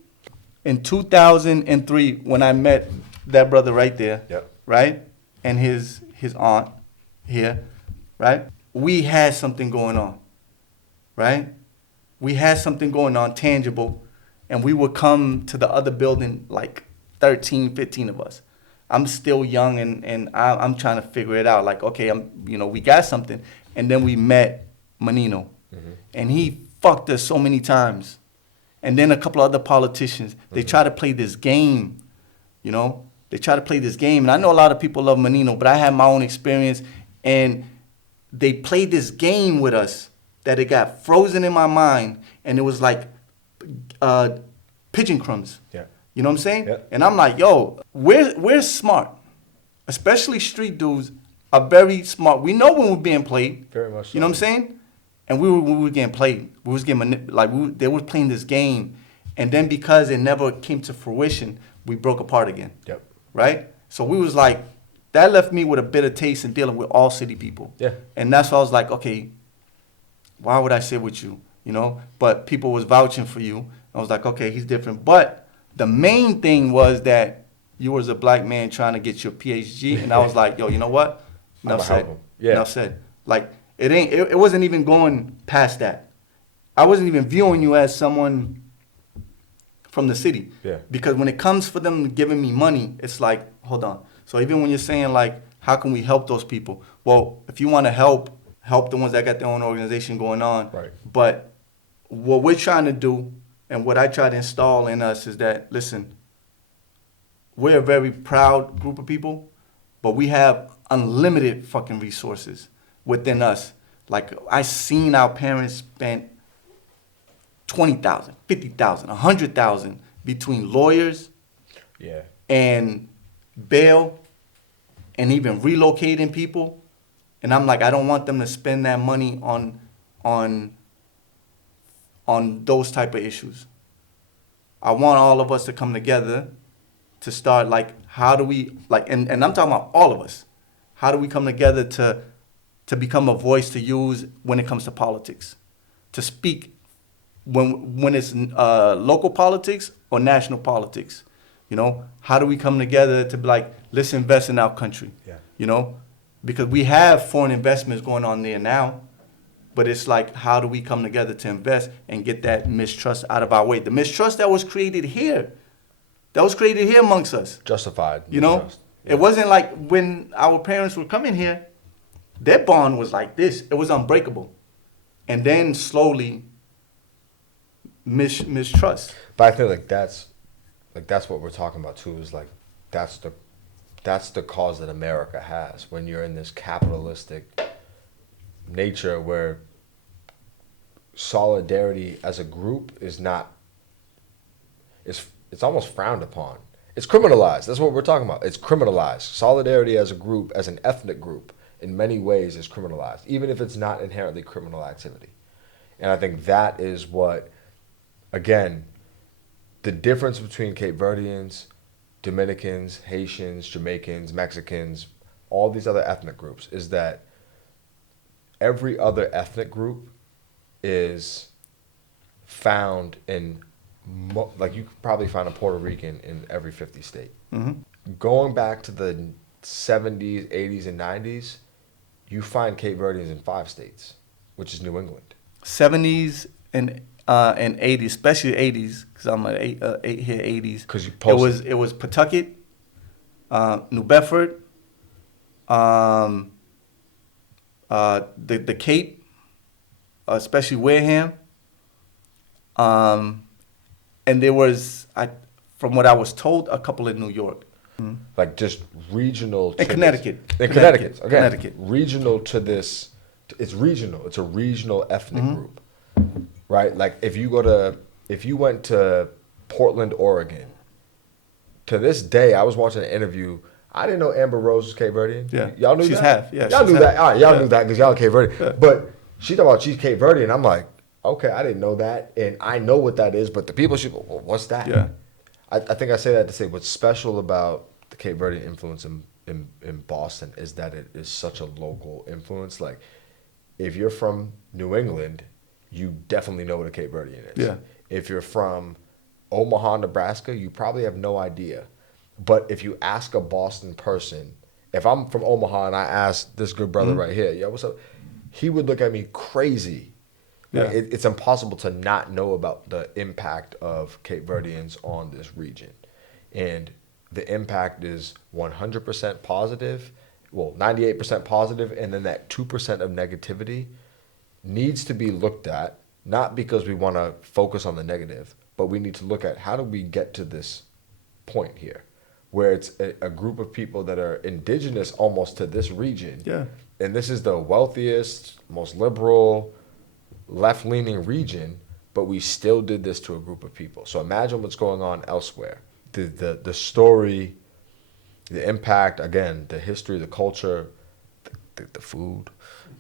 In 2003, when I met that brother right there, Yep. right, and his aunt here, right, we had something going on, right? We had something going on, tangible, and we would come to the other building like 13, 15 of us. I'm still young and I'm trying to figure it out. Like, okay, we got something. And then we met Menino, and he fucked us so many times. And then a couple other politicians, they try to play this game, They try to play this game. And I know a lot of people love Menino, but I had my own experience. And they played this game with us that it got frozen in my mind. And it was like pigeon crumbs. Yeah. You know what I'm saying? Yeah. And I'm like, yo, we're smart. Especially street dudes are very smart. We know when we're being played. Very much so. You know what I'm saying? And we were getting played. We was getting they were playing this game. And then because it never came to fruition, we broke apart again. Yep. Right? So we was like, that left me with a bitter taste in dealing with all city people. Yeah. And that's why I was like, okay, why would I sit with you? But people was vouching for you. I was like, okay, he's different. But the main thing was that you was a black man trying to get your PhD. And I was like, yo, you know what? Enough said. Yeah. Enough said. Like, it wasn't even going past that. I wasn't even viewing you as someone from the city. Yeah. Because when it comes for them giving me money, it's like, hold on. So even when you're saying like, how can we help those people? Well, if you want to help the ones that got their own organization going on. Right. But what we're trying to do and what I try to install in us is that, listen, we're a very proud group of people, but we have unlimited fucking resources within us. Like, I seen our parents spend $20,000, $50,000, $100,000 between lawyers Yeah. and bail and even relocating people. And I'm like, I don't want them to spend that money on those type of issues. I want all of us to come together to start, like, how do we, like, and I'm talking about all of us. How do we come together to become a voice to use when it comes to politics? To speak when it's local politics or national politics? How do we come together to be like, let's invest in our country? Yeah. Because we have foreign investments going on there now, but it's like, how do we come together to invest and get that mistrust out of our way? The mistrust that was created here amongst us. Justified. It wasn't like when our parents were coming here, their bond was like this. It was unbreakable. And then slowly mistrust. But I feel like that's what we're talking about too, is like that's the cause that America has when you're in this capitalistic nature where solidarity as a group is not, it's almost frowned upon. It's criminalized. That's what we're talking about. It's criminalized. Solidarity as a group, as an ethnic group, in many ways is criminalized, even if it's not inherently criminal activity. And I think that is what, again, the difference between Cape Verdeans, Dominicans, Haitians, Jamaicans, Mexicans, all these other ethnic groups, is that every other ethnic group is found in, like, you could probably find a Puerto Rican in every 50 state. Mm-hmm. Going back to the 70s, 80s, and 90s, you find Cape Verdeans in 5 states, which is New England. 70s and 80s, especially 80s, because I'm at here 80s. Because you posted. It was Pawtucket, New Bedford, the Cape, especially Wareham, and there was, from what I was told, a couple in New York. Mm-hmm. Like just regional. In Connecticut. In Connecticut. Okay. Connecticut. Regional to this. It's regional. It's a regional ethnic Mm-hmm. group, right? Like if you went to Portland, Oregon, to this day, I was watching an interview. I didn't know Amber Rose was Cape Verdean. Yeah. Y'all knew She's that? half. Yeah. Y'all knew that. All right, y'all knew that because y'all Cape Verdean. Yeah. But she talking about she's Cape Verdean. I'm like, okay, I didn't know that, and I know what that is. But the people, well, what's that? Yeah. I think I say that to say what's special about the Cape Verdean influence in in Boston is that it is such a local influence. Like, if you're from New England, you definitely know what a Cape Verdean is. Yeah. If you're from Omaha, Nebraska, you probably have no idea. But if you ask a Boston person, if I'm from Omaha and I ask this good brother right here, yo, what's up? He would look at me crazy. Like, Yeah. it's impossible to not know about the impact of Cape Verdeans on this region. And the impact is 100% positive, well, 98% positive, and then that 2% of negativity needs to be looked at, not because we want to focus on the negative, but we need to look at how do we get to this point here, where it's a group of people that are indigenous almost to this region. Yeah. And this is the wealthiest, most liberal, left-leaning region, but we still did this to a group of people. So imagine what's going on elsewhere. The story, the impact, again, the history, the culture, the food,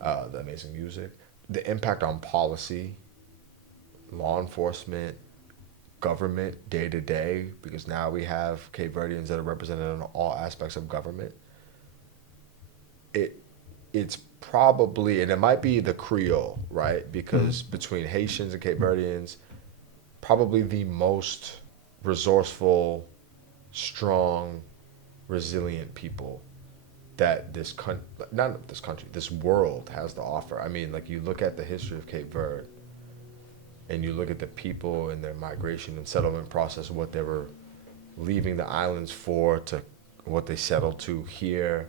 the amazing music, the impact on policy, law enforcement, government day to day, because now we have Cape Verdeans that are represented in all aspects of government. It's probably, and it might be the Creole, right? Because between Haitians and Cape Verdeans, probably the most resourceful, strong, resilient people that this this world has to offer. I mean, like, you look at the history of Cape Verde, and you look at the people and their migration and settlement process, what they were leaving the islands for to what they settled to here.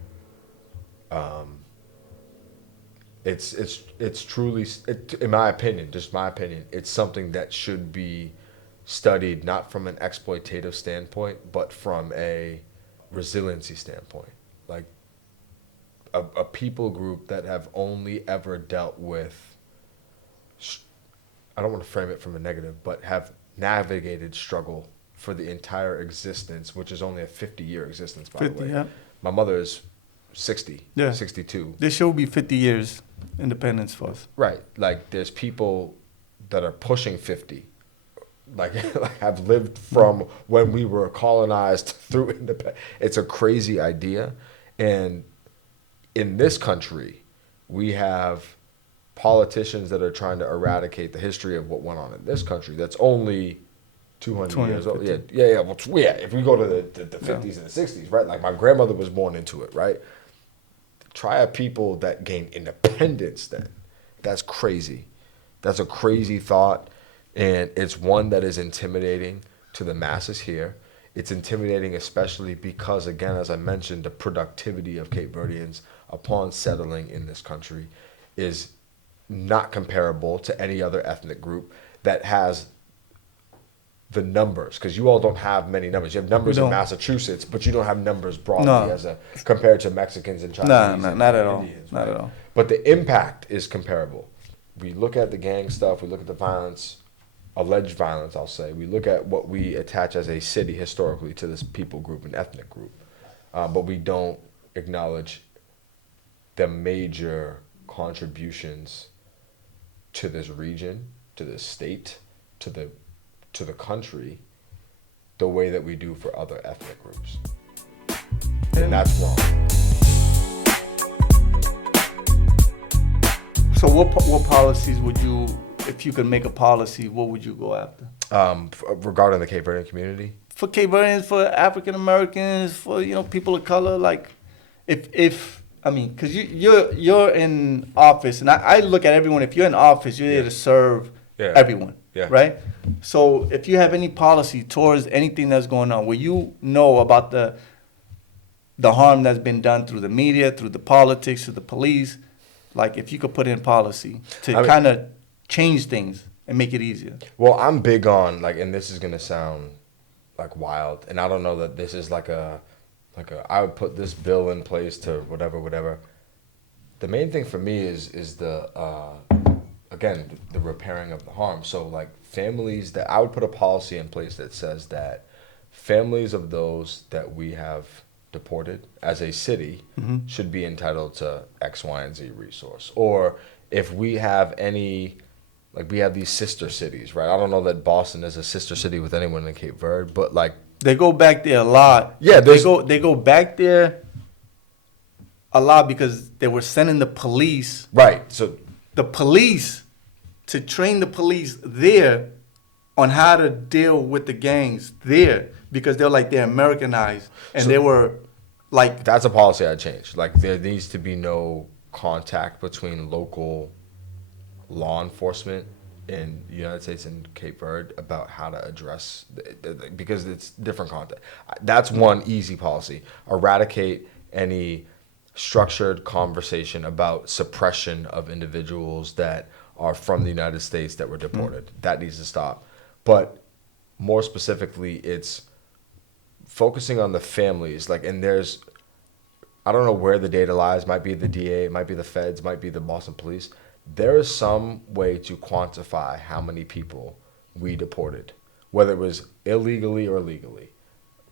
It's truly, in my opinion, just my opinion, it's something that should be studied not from an exploitative standpoint, but from a resiliency standpoint. Like, a people group that have only ever dealt with, I don't want to frame it from a negative, but have navigated struggle for the entire existence, which is only a 50-year existence, by 50, the way. yeah. My mother is 60, Yeah. 62. This show will be 50 years independence for us. Right. Like, there's people that are pushing 50, like have lived from when we were colonized through independence. It's a crazy idea. And in this country, we have politicians that are trying to eradicate the history of what went on in this country. That's only 200 years old. Yeah. Well, yeah. If we go to the 50s and the 60s, right? Like, my grandmother was born into it, right? Try a people that gain independence then. That's crazy. That's a crazy thought. And it's one that is intimidating to the masses here. It's intimidating especially because, again, as I mentioned, the productivity of Cape Verdeans upon settling in this country is not comparable to any other ethnic group that has the numbers, because you all don't have many numbers. You have numbers in Massachusetts, but you don't have numbers broadly compared to Mexicans and Chinese. No, not at all. Indians, not right? at all. But the impact is comparable. We look at the gang stuff. We look at the violence, alleged violence, I'll say. We look at what we attach as a city historically to this people group and ethnic group. But we don't acknowledge the major contributions to this region, to this state, to the country, the way that we do for other ethnic groups. And that's wrong. So what policies would you, if you could make a policy, what would you go after? Regarding the Cape Verdean community? For Cape Verdeans, for African Americans, for, people of color, like, if I mean, because you're in office, and I look at everyone. If you're in office, you're there to serve everyone, right? So if you have any policy towards anything that's going on, where you know about the harm that's been done through the media, through the politics, through the police, like, if you could put in policy to kind of change things and make it easier. Well, I'm big on, like, and this is gonna sound like wild, and I don't know that this is like a I would put this bill in place to whatever. The main thing for me is the again, the repairing of the harm. So, like, families that I would put a policy in place that says that families of those that we have deported as a city should be entitled to X, Y, and Z resource. Or if we have any, like, we have these sister cities, right? I don't know that Boston is a sister city with anyone in Cape Verde, but, like, they go back there a lot. Yeah, they go back there a lot because they were sending the police, Right. So to train the police there on how to deal with the gangs there because they're Americanized and So- they were like that's a policy I'd change. Like there needs to be no contact between local law enforcement in the United States and Cape Verde about how to address because it's different content. That's one easy policy. Eradicate any structured conversation about suppression of individuals that are from the United States that were deported. That needs to stop. But more specifically, it's focusing on the families. And there's, I don't know where the data lies. Might be the DA, it might be the feds, might be the Boston police. There is some way to quantify how many people we deported, whether it was illegally or legally.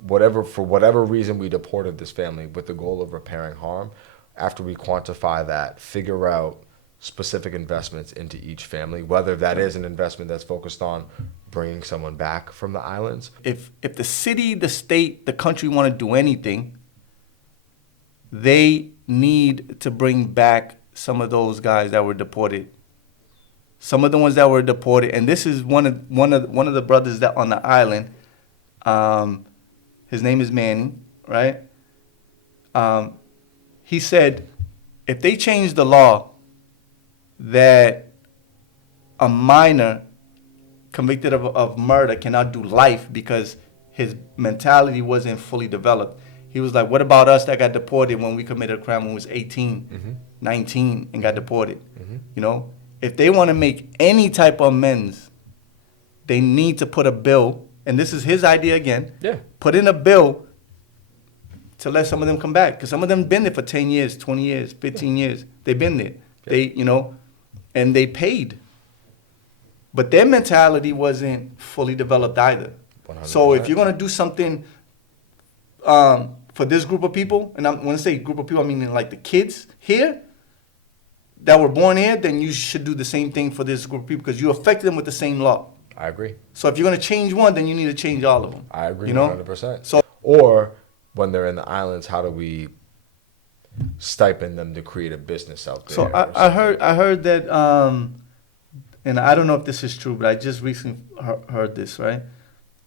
For whatever reason we deported this family with the goal of repairing harm. After we quantify that, figure out specific investments into each family, whether that is an investment that's focused on bringing someone back from the islands. if the city, the state, the country want to do anything, they need to bring back some of those guys that were deported. Some of the ones that were deported, and this is one of the brothers that on the island. His name is Manny, right? He said, if they change the law that a minor convicted of murder cannot do life because his mentality wasn't fully developed. He was like, what about us that got deported when we committed a crime when we was 18, 19, and got deported? You know, if they want to make any type of amends, they need to put a bill, and this is his idea again, put in a bill to let some of them come back. Because some of them been there for 10 years, 20 years, 15 years. They've been there. They, and they paid. But their mentality wasn't fully developed either. 100%. So if you're going to do something for this group of people, and when I say group of people, I mean like the kids here that were born here, then you should do the same thing for this group of people because you affected them with the same law. I agree. So if you're going to change one, then you need to change all of them. I agree 100%. So, or when they're in the islands, how do we stipend them to create a business out there? So I heard that, and I don't know if this is true, but I just recently heard this, right?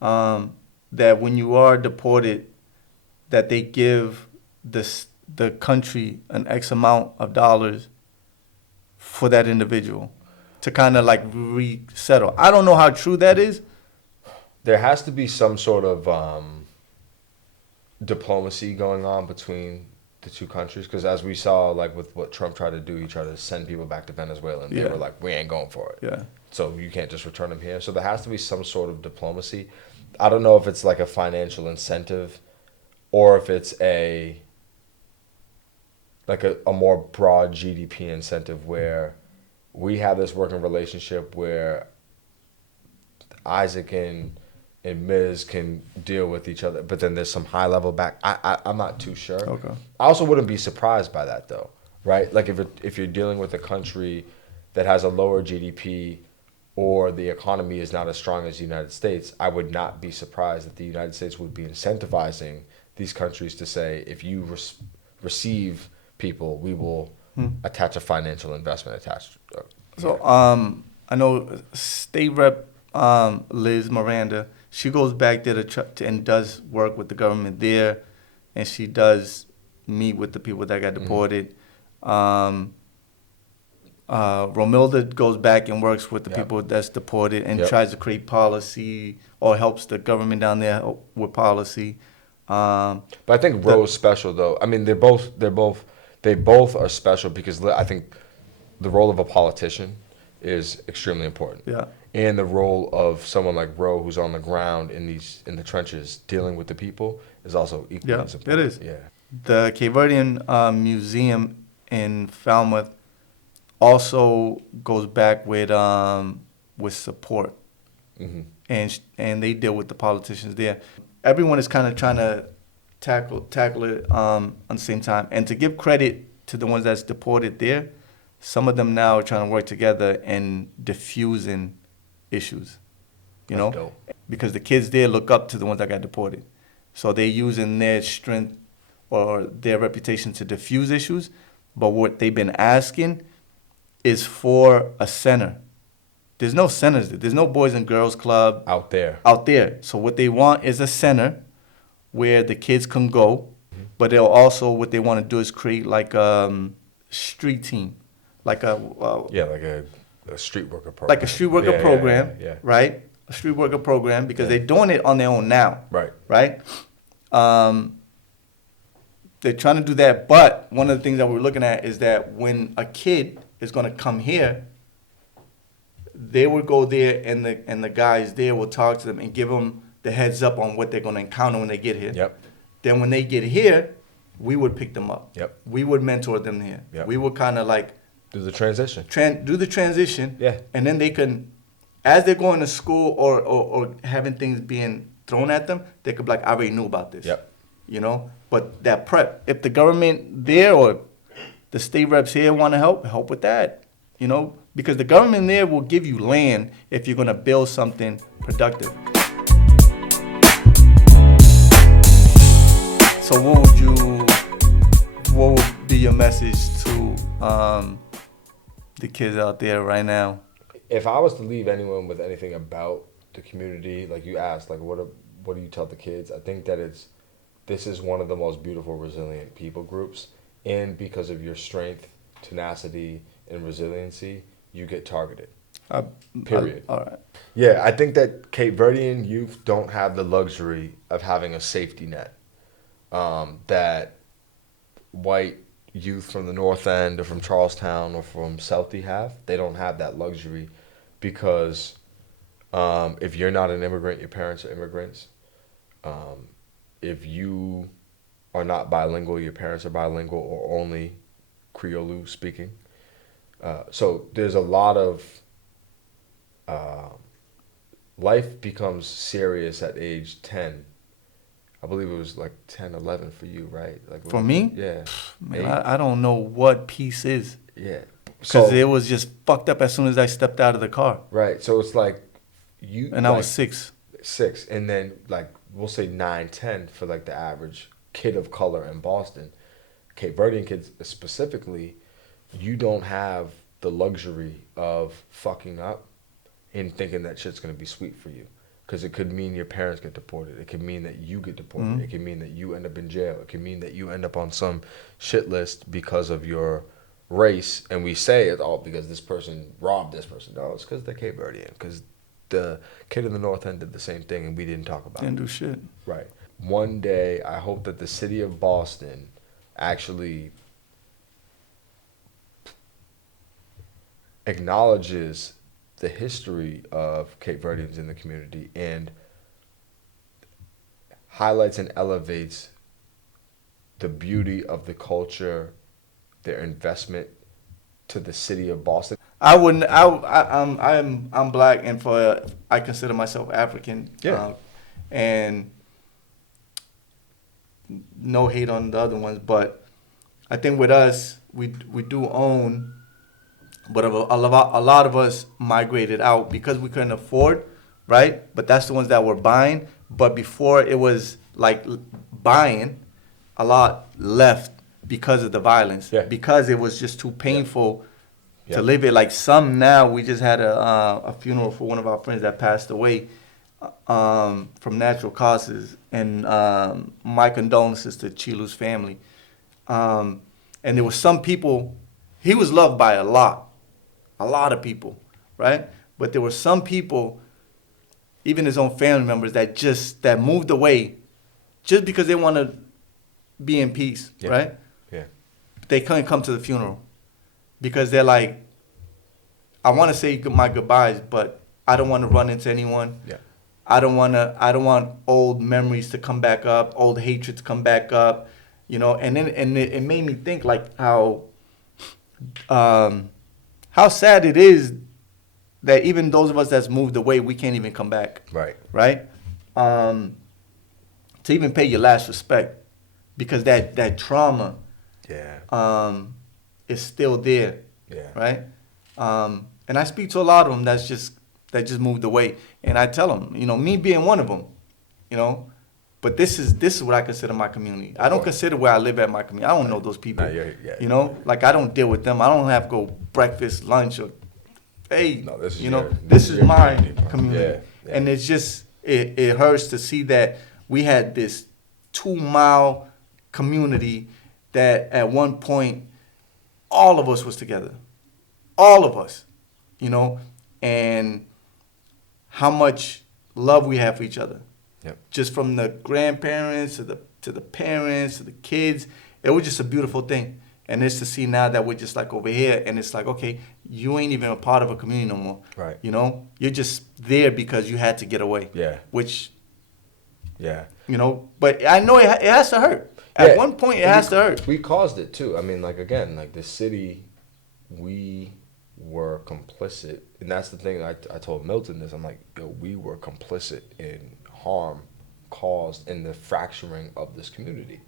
That when you are deported, that they give the country an X amount of dollars for that individual to kind of like resettle. I don't know how true that is. There has to be some sort of diplomacy going on between the two countries because as we saw, like with what Trump tried to do, he tried to send people back to Venezuela and they were like, we ain't going for it. Yeah. So you can't just return them here. So there has to be some sort of diplomacy. I don't know if it's like a financial incentive or if it's a more broad GDP incentive where we have this working relationship where Isaac and Miz can deal with each other, but then there's some high level back. I'm not too sure. Okay. I also wouldn't be surprised by that though, right? Like if you're dealing with a country that has a lower GDP or the economy is not as strong as the United States, I would not be surprised that the United States would be incentivizing these countries to say, if you receive people, we will attach a financial investment attached. So I know State Rep Liz Miranda, she goes back there and does work with the government there, and she does meet with the people that got deported. Romilda goes back and works with the people that's deported and tries to create policy or helps the government down there with policy. But I think Roe's special though. I mean, they both are special because I think the role of a politician is extremely important. Yeah. And the role of someone like Roe, who's on the ground in the trenches dealing with the people, is also equally as important. It is. Yeah. The Cape Verdean Museum in Falmouth also goes back with support, and they deal with the politicians there. Everyone is kind of trying to tackle it at the same time, and to give credit to the ones that's deported there, some of them now are trying to work together and diffusing issues, That's dope. because the kids there look up to the ones that got deported, so they're using their strength or their reputation to diffuse issues. But what they've been asking is for a center. There's no centers. There's no Boys and Girls Club Out there. So what they want is a center where the kids can go, but they'll also, what they want to do is create like a street team, like a Like a street worker program. like a street worker program, yeah. right? A street worker program, because they're doing it on their own now, Right. right? They're trying to do that, but one of the things that we're looking at is that when a kid is going to come here, they will go there, and the guys there will talk to them and give them the heads up on what they're going to encounter when they get here. Yep. Then when they get here, we would pick them up. Yep. We would mentor them here. Yep. We would kind of like Do the transition. do the transition. Yeah. And then they can, as they're going to school or having things being thrown at them, they could be like, I already knew about this. Yep. You know? But that prep, if the government there or the state reps here want to help with that. You know? Because the government there will give you land if you're going to build something productive. So what would be your message to the kids out there right now? If I was to leave anyone with anything about the community, like you asked, like what do you tell the kids? I think that this is one of the most beautiful, resilient people groups, and because of your strength, tenacity, and resiliency, you get targeted. Period. All right. Yeah, I think that Cape Verdean youth don't have the luxury of having a safety net that white youth from the North End or from Charlestown or from Southie have. They don't have that luxury because if you're not an immigrant, your parents are immigrants. If you are not bilingual, your parents are bilingual or only Creole speaking. So there's a lot of life becomes serious at age 10. I believe it was like 10, 11 for you, right? Like For me? Yeah. Man, I don't know what peace is. Yeah. Because it was just fucked up as soon as I stepped out of the car. Right. So it's like you. And I was 6. 6. And then like we'll say 9, 10 for like the average kid of color in Boston. Cape Verdean kids specifically, you don't have the luxury of fucking up and thinking that shit's going to be sweet for you. Because it could mean your parents get deported. It could mean that you get deported. Mm-hmm. It could mean that you end up in jail. It could mean that you end up on some shit list because of your race. And we say it's all because this person robbed this person. No, it's because they're Cape Verdean. Because the kid in the North End did the same thing and we didn't talk about it. Didn't do shit. Right. One day, I hope that the city of Boston actually acknowledges the history of Cape Verdeans in the community and highlights and elevates the beauty of the culture, their investment to the city of Boston. I'm black, and I consider myself African. Yeah. And no hate on the other ones, but I think with us, we do own. But a lot of us migrated out because we couldn't afford, right? But that's the ones that were buying. But before it was like buying, a lot left because of the violence. Yeah. Because it was just too painful Yeah. to live it. Like some now, we just had a funeral for one of our friends that passed away from natural causes. And my condolences to Chilu's family. And there were some people, he was loved by a lot of people, right? But there were some people, even his own family members, that moved away just because they want to be in peace, Yeah. right? Yeah. They couldn't come to the funeral because they're like, I want to say my goodbyes, but I don't want to run into anyone. Yeah. I don't want old memories to come back up, old hatred to come back up, you know. And then it made me think like how sad it is that even those of us that's moved away, we can't even come back. Right. Right? To even pay your last respect, because that trauma Yeah. is still there. Yeah. Right? And I speak to a lot of them that just moved away, and I tell them, you know, me being one of them, you know, But this is what I consider my community. I don't consider where I live at my community. I don't know those people. You know, like I don't deal with them. I don't have to go breakfast, lunch, or hey, No, this is you know, your- this is my community. community. Yeah. And it's just it hurts to see that we had this 2-mile community that at one point all of us was together, all of us, you know, and how much love we have for each other. Yep. Just from the grandparents to the parents to the kids, it was just a beautiful thing. And it's to see now that we're just like over here, and it's like, okay, you ain't even a part of a community no more. Right. You know, you're just there because you had to get away. Yeah. Which, Yeah. you know, but I know it has to hurt. At one point, it has to hurt. We caused it too. I mean, like again, like the city, we were complicit, and that's the thing. I told Milton this. I'm like, yo, we were complicit in harm caused in the fracturing of this community.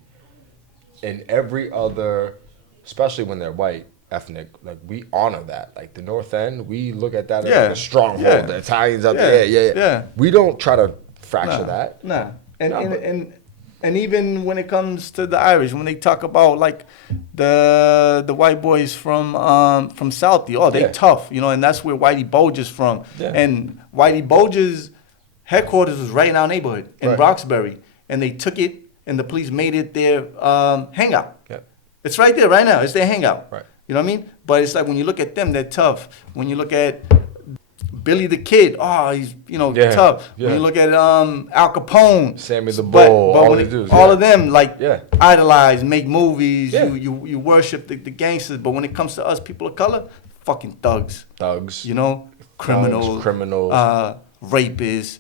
And every other, especially when they're white, ethnic, like we honor that. Like the North End, we look at that as like a stronghold. Yeah. The Italians out there, yeah. We don't try to fracture that. Nah. And even when it comes to the Irish, when they talk about like the white boys from Southie, they tough, you know, and that's where Whitey Bulger's from. Yeah. And Whitey Bulger's headquarters was right in our neighborhood in Right. Roxbury, and they took it, and the police made it their hangout. Yeah. It's right there, right now. It's their hangout. Right. You know what I mean? But it's like when you look at them, they're tough. When you look at Billy the Kid, he's tough. Yeah. When you look at Al Capone, Sammy the Bull, but all when the dudes, all of them idolize, make movies, Yeah. you worship the gangsters. But when it comes to us, people of color, fucking thugs. Thugs. You know, criminals, rapists,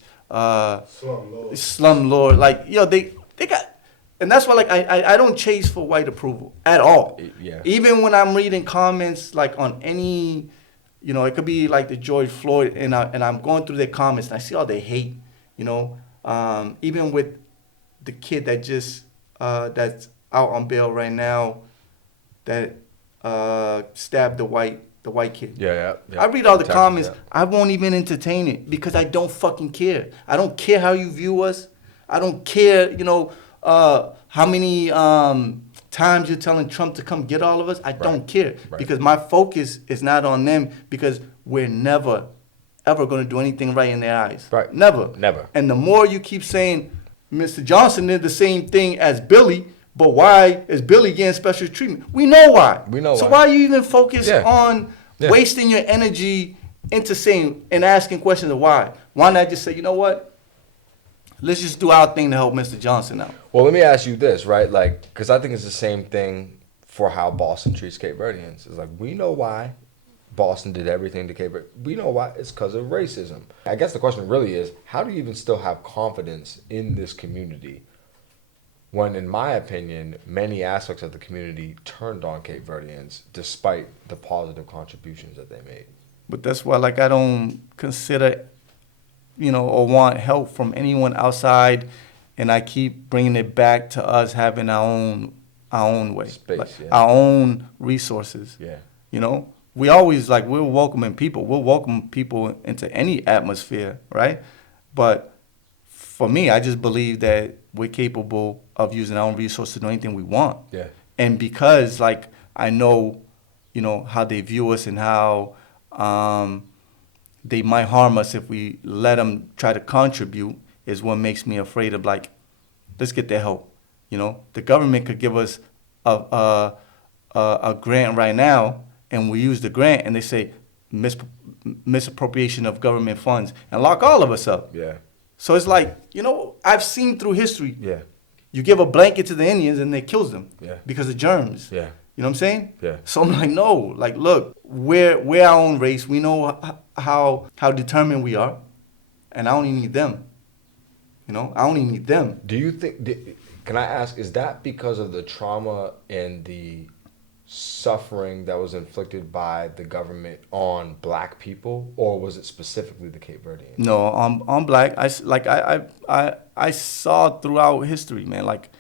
slumlord. Like they got. And that's why, like, I don't chase for white approval at all. Yeah. Even when I'm reading comments, like, on any, you know, it could be like the George Floyd, and I'm going through their comments, and I see all they hate, you know. Even with the kid that just, that's out on bail right now, that stabbed the white kid. Yeah. I read all the Texas, comments. yeah. I won't even entertain it because I don't fucking care. I don't care how you view us. I don't care, you know, how many times you're telling Trump to come get all of us. I don't care because my focus is not on them because we're never, ever going to do anything right in their eyes. Right. Never. And the more you keep saying, Mr. Johnson did the same thing as Billy, but why is Billy getting special treatment? We know why. So why are you even focused on wasting your energy into saying and asking questions of why? Why not just say, you know what? Let's just do our thing to help Mr. Johnson out. Well, let me ask you this, right? Like, because I think it's the same thing for how Boston treats Cape Verdeans. It's like, we know why Boston did everything to Cape Verde. We know why. It's because of racism. I guess the question really is, how do you even still have confidence in this community when, in my opinion, many aspects of the community turned on Cape Verdeans despite the positive contributions that they made? But that's why, like, I don't consider, you know, or want help from anyone outside, and I keep bringing it back to us having our own way, space, our own resources. Yeah. You know, we always we're welcoming people. We'll welcome people into any atmosphere, right? But for me, I just believe that we're capable of using our own resources to do anything we want. Yeah. And because, like, I know, you know, how they view us and how they might harm us if we let them try to contribute is what makes me afraid of, like, let's get their help. You know, the government could give us a grant right now, and we use the grant, and they say misappropriation of government funds and lock all of us up. Yeah. So it's like, you know, I've seen through history. Yeah. You give a blanket to the Indians and they kills them. Yeah. Because of germs. Yeah. You know what I'm saying? Yeah. So I'm like, no, like, look, we're our own race. We know how determined we are, and I only need them. You know, I only need them. Do you think? Can I ask? Is that because of the trauma and the suffering that was inflicted by the government on Black people, or was it specifically the Cape Verdeans? No, on Black. I saw throughout history, man. Like,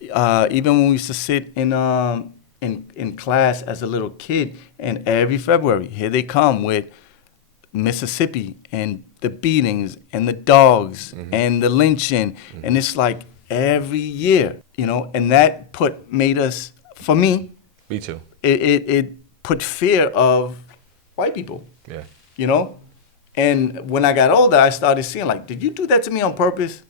even when we used to sit in class as a little kid, and every February, here they come with Mississippi and the beatings and the dogs and the lynching, and it's like, every year, and that made us, for me, Me too. it put fear of white people, Yeah. And when I got older, I started seeing, like, did you do that to me on purpose?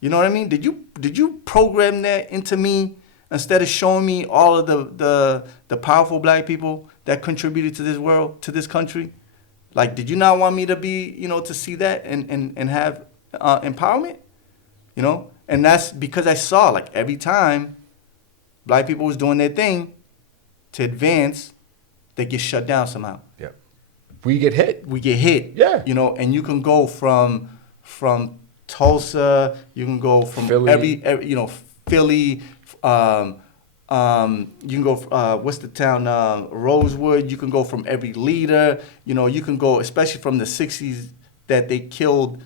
You know what I mean? Did you program that into me instead of showing me all of the powerful black people that contributed to this world, to this country? Like, did you not want me to be, to see that and have empowerment? And that's because I saw, like, every time black people was doing their thing to advance, they get shut down somehow. Yeah. We get hit. We get hit. Yeah. And you can go from Tulsa, you can go from Philly. every Philly, you can go, what's the town, Rosewood, you can go from every leader, you can go, especially from the 60s that they killed,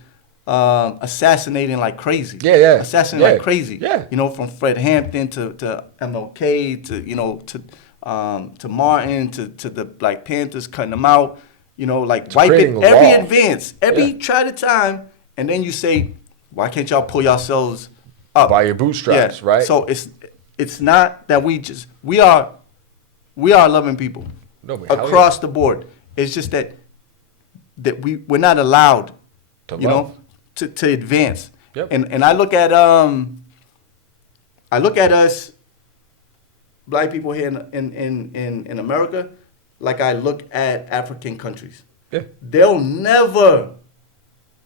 assassinating like crazy. Yeah. Assassinating like crazy. Yeah. From Fred Hampton to MLK to Martin to the Black Panthers, cutting them out, like wiping every advance, try to time, and then you say, why can't y'all pull yourselves up by your bootstraps, right? So it's not that we are loving people across the board. It's just that we're not allowed, to advance. Yep. And I look at us black people here in America like I look at African countries. Yeah. They'll never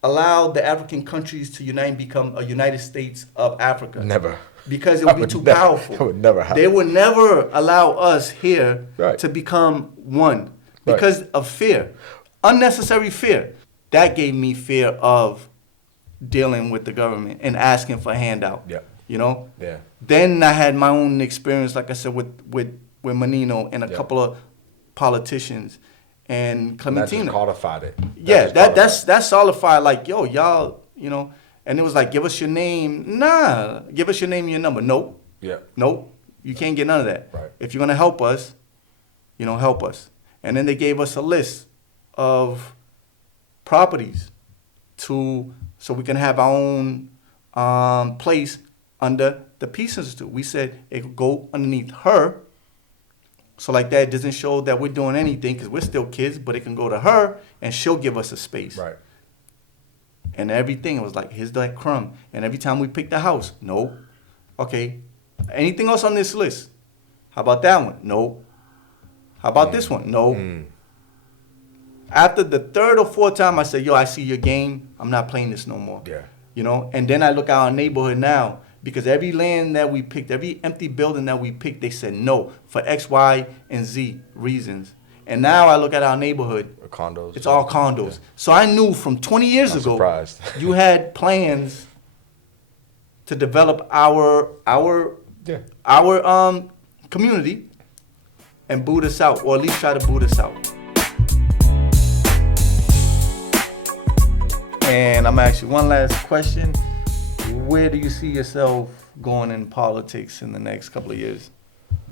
allow the African countries to unite and become a United States of Africa. Never. Because it would be too powerful. That would never happen. They would never allow us here Right. to become one because of fear. Unnecessary fear. That gave me fear of dealing with the government and asking for a handout. Yeah. Yeah. Then I had my own experience, like I said, with Menino and a couple of politicians and Clementina. That just codified it. That's solidified. Like, yo, y'all, and it was like, give us your name. Nah, give us your name and your number. Nope. Yeah. Nope. You can't get none of that. Right. If you're gonna help us, help us. And then they gave us a list of properties so we can have our own place under the Peace Institute. We said it could go underneath her. So like that, it doesn't show that we're doing anything because we're still kids, but it can go to her and she'll give us a space. Right. And everything, it was like, here's that crumb. And every time we picked the house, no. Okay. Anything else on this list? How about that one? No. How about this one? No. After the third or fourth time, I said, yo, I see your game. I'm not playing this no more. Yeah. And then I look at our neighborhood now, because every land that we picked, every empty building that we picked, they said no for X, Y, and Z reasons. And now I look at our neighborhood. Condos. It's all condos. Yeah. So I knew from 20 years ago, surprised. You had plans to develop our community and boot us out, or at least try to boot us out. And I'm asking one last question. Where do you see yourself going in politics in the next couple of years?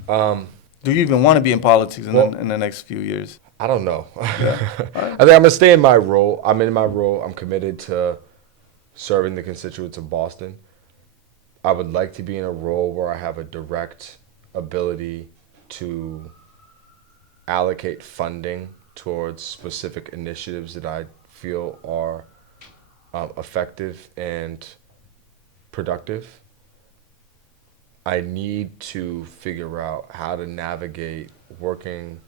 Do you even want to be in politics in the next few years? I don't know. Yeah. Right. I think I'm going to stay in my role. I'm in my role. I'm committed to serving the constituents of Boston. I would like to be in a role where I have a direct ability to allocate funding towards specific initiatives that I feel are effective and productive. I need to figure out how to navigate working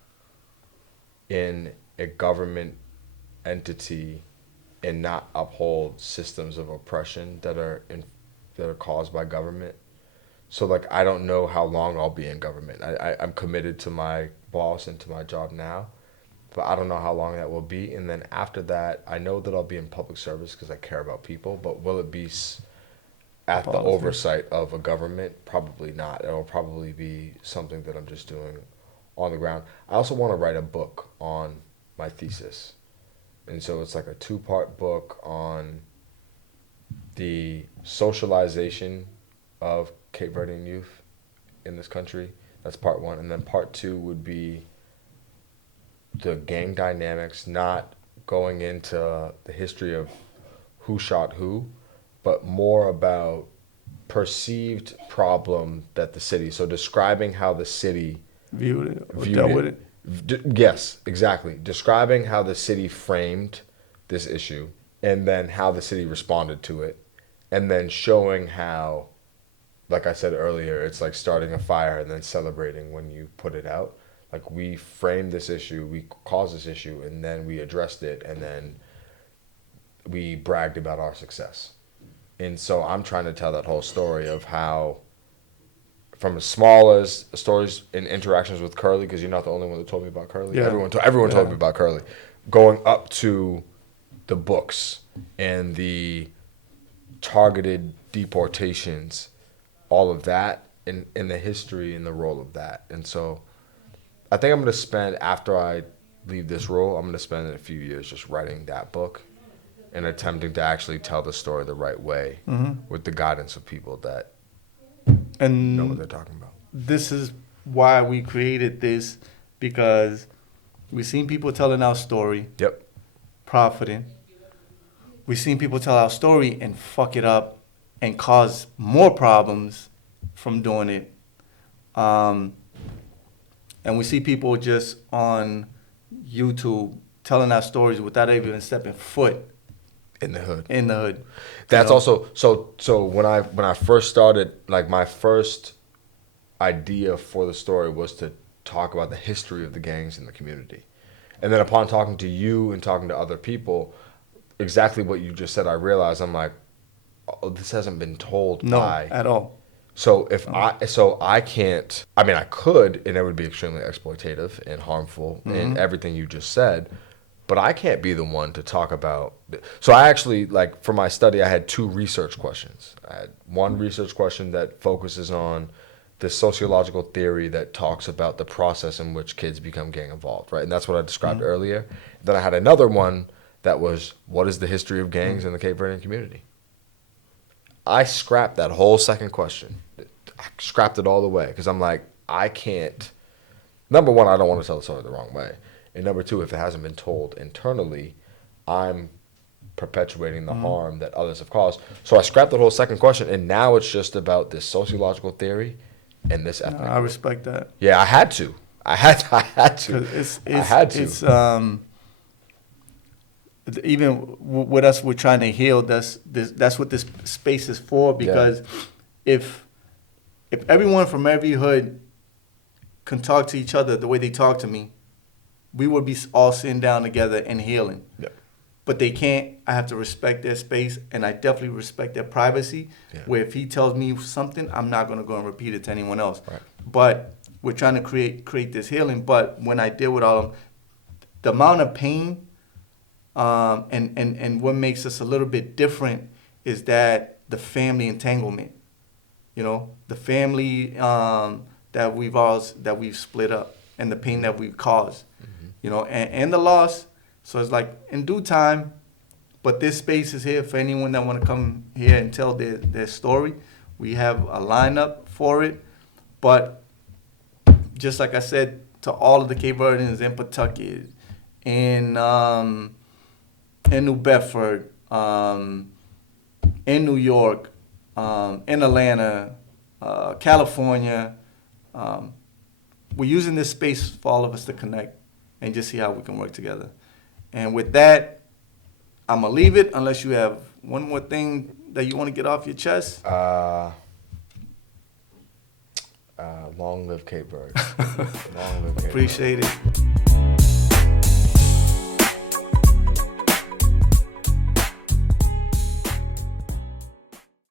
in a government entity and not uphold systems of oppression that are caused by government. So like, I don't know how long I'll be in government. I'm committed to my boss and to my job now, but I don't know how long that will be. And then after that, I know that I'll be in public service because I care about people, but will it be at the oversight of a government? Probably not. It'll probably be something that I'm just doing on the ground. I also want to write a book on my thesis. And so it's like a 2-part book on the socialization of Cape Verdean youth in this country. That's part 1. And then part 2 would be the gang dynamics, not going into the history of who shot who, but more about perceived problem that the city, so describing how the city viewed it or viewed dealt it. with it. Yes, exactly. Describing how the city framed this issue and then how the city responded to it. And then showing how, like I said earlier, it's like starting a fire and then celebrating when you put it out. Like we framed this issue, we caused this issue, and then we addressed it, and then we bragged about our success. And so I'm trying to tell that whole story of how, from as small as stories and interactions with Curly, because you're not the only one that told me about Curly. Yeah. Everyone told me about Curly. Going up to the books and the targeted deportations, all of that, in the history and the role of that. And so I think I'm going to spend, after I leave this role, I'm going to spend a few years just writing that book and attempting to actually tell the story the right way with the guidance of people that And know what they're talking about. this is why we created this, because we've seen people telling our story, Yep. profiting. We've seen people tell our story and fuck it up and cause more problems from doing it. And we see people just on YouTube telling our stories without even stepping foot In the hood. in the hood. That's You know? also so when I first started, like my first idea for the story was to talk about the history of the gangs in the community. And then upon talking to you and talking to other people, exactly what you just said, I realized, I'm like, oh, this hasn't been told No, by. at all. So I can't, I mean I could, and it would be extremely exploitative and harmful and everything you just said, but I can't be the one to talk about. So I actually, like for my study, I had 2 research questions. I had one research question that focuses on the sociological theory that talks about the process in which kids become gang involved, right? And that's what I described earlier. Then I had another one that was, what is the history of gangs in the Cape Verdean community? I scrapped that whole second question. I scrapped it all the way because I'm like, I can't. Number one, I don't want to tell the story the wrong way. And number two, if it hasn't been told internally, I'm perpetuating the harm that others have caused. So I scrapped the whole second question, and now it's just about this sociological theory and this ethnic. I respect that. Yeah, I had to. I had to. 'Cause I had to. It's even with us, we're trying to heal. That's what this space is for. Because if everyone from every hood can talk to each other the way they talk to me, we would be all sitting down together and healing. Yeah. But they can't. I have to respect their space, and I definitely respect their privacy. Yeah. Where if he tells me something, I'm not going to go and repeat it to anyone else. Right. But we're trying to create this healing. But when I deal with all of them, the amount of pain, and what makes us a little bit different is that the family entanglement. You know, the family that we've split up, and the pain that we've caused. You know, and the loss. So it's like in due time, but this space is here for anyone that want to come here and tell their story. We have a lineup for it, but just like I said to all of the Cape Verdeans in Pawtucket, in New Bedford, in New York, in Atlanta, California, we're using this space for all of us to connect and just see how we can work together. And with that, I'm going to leave it unless you have one more thing that you want to get off your chest. Long live Cape Verde. Long live Cape Verde. Appreciate it.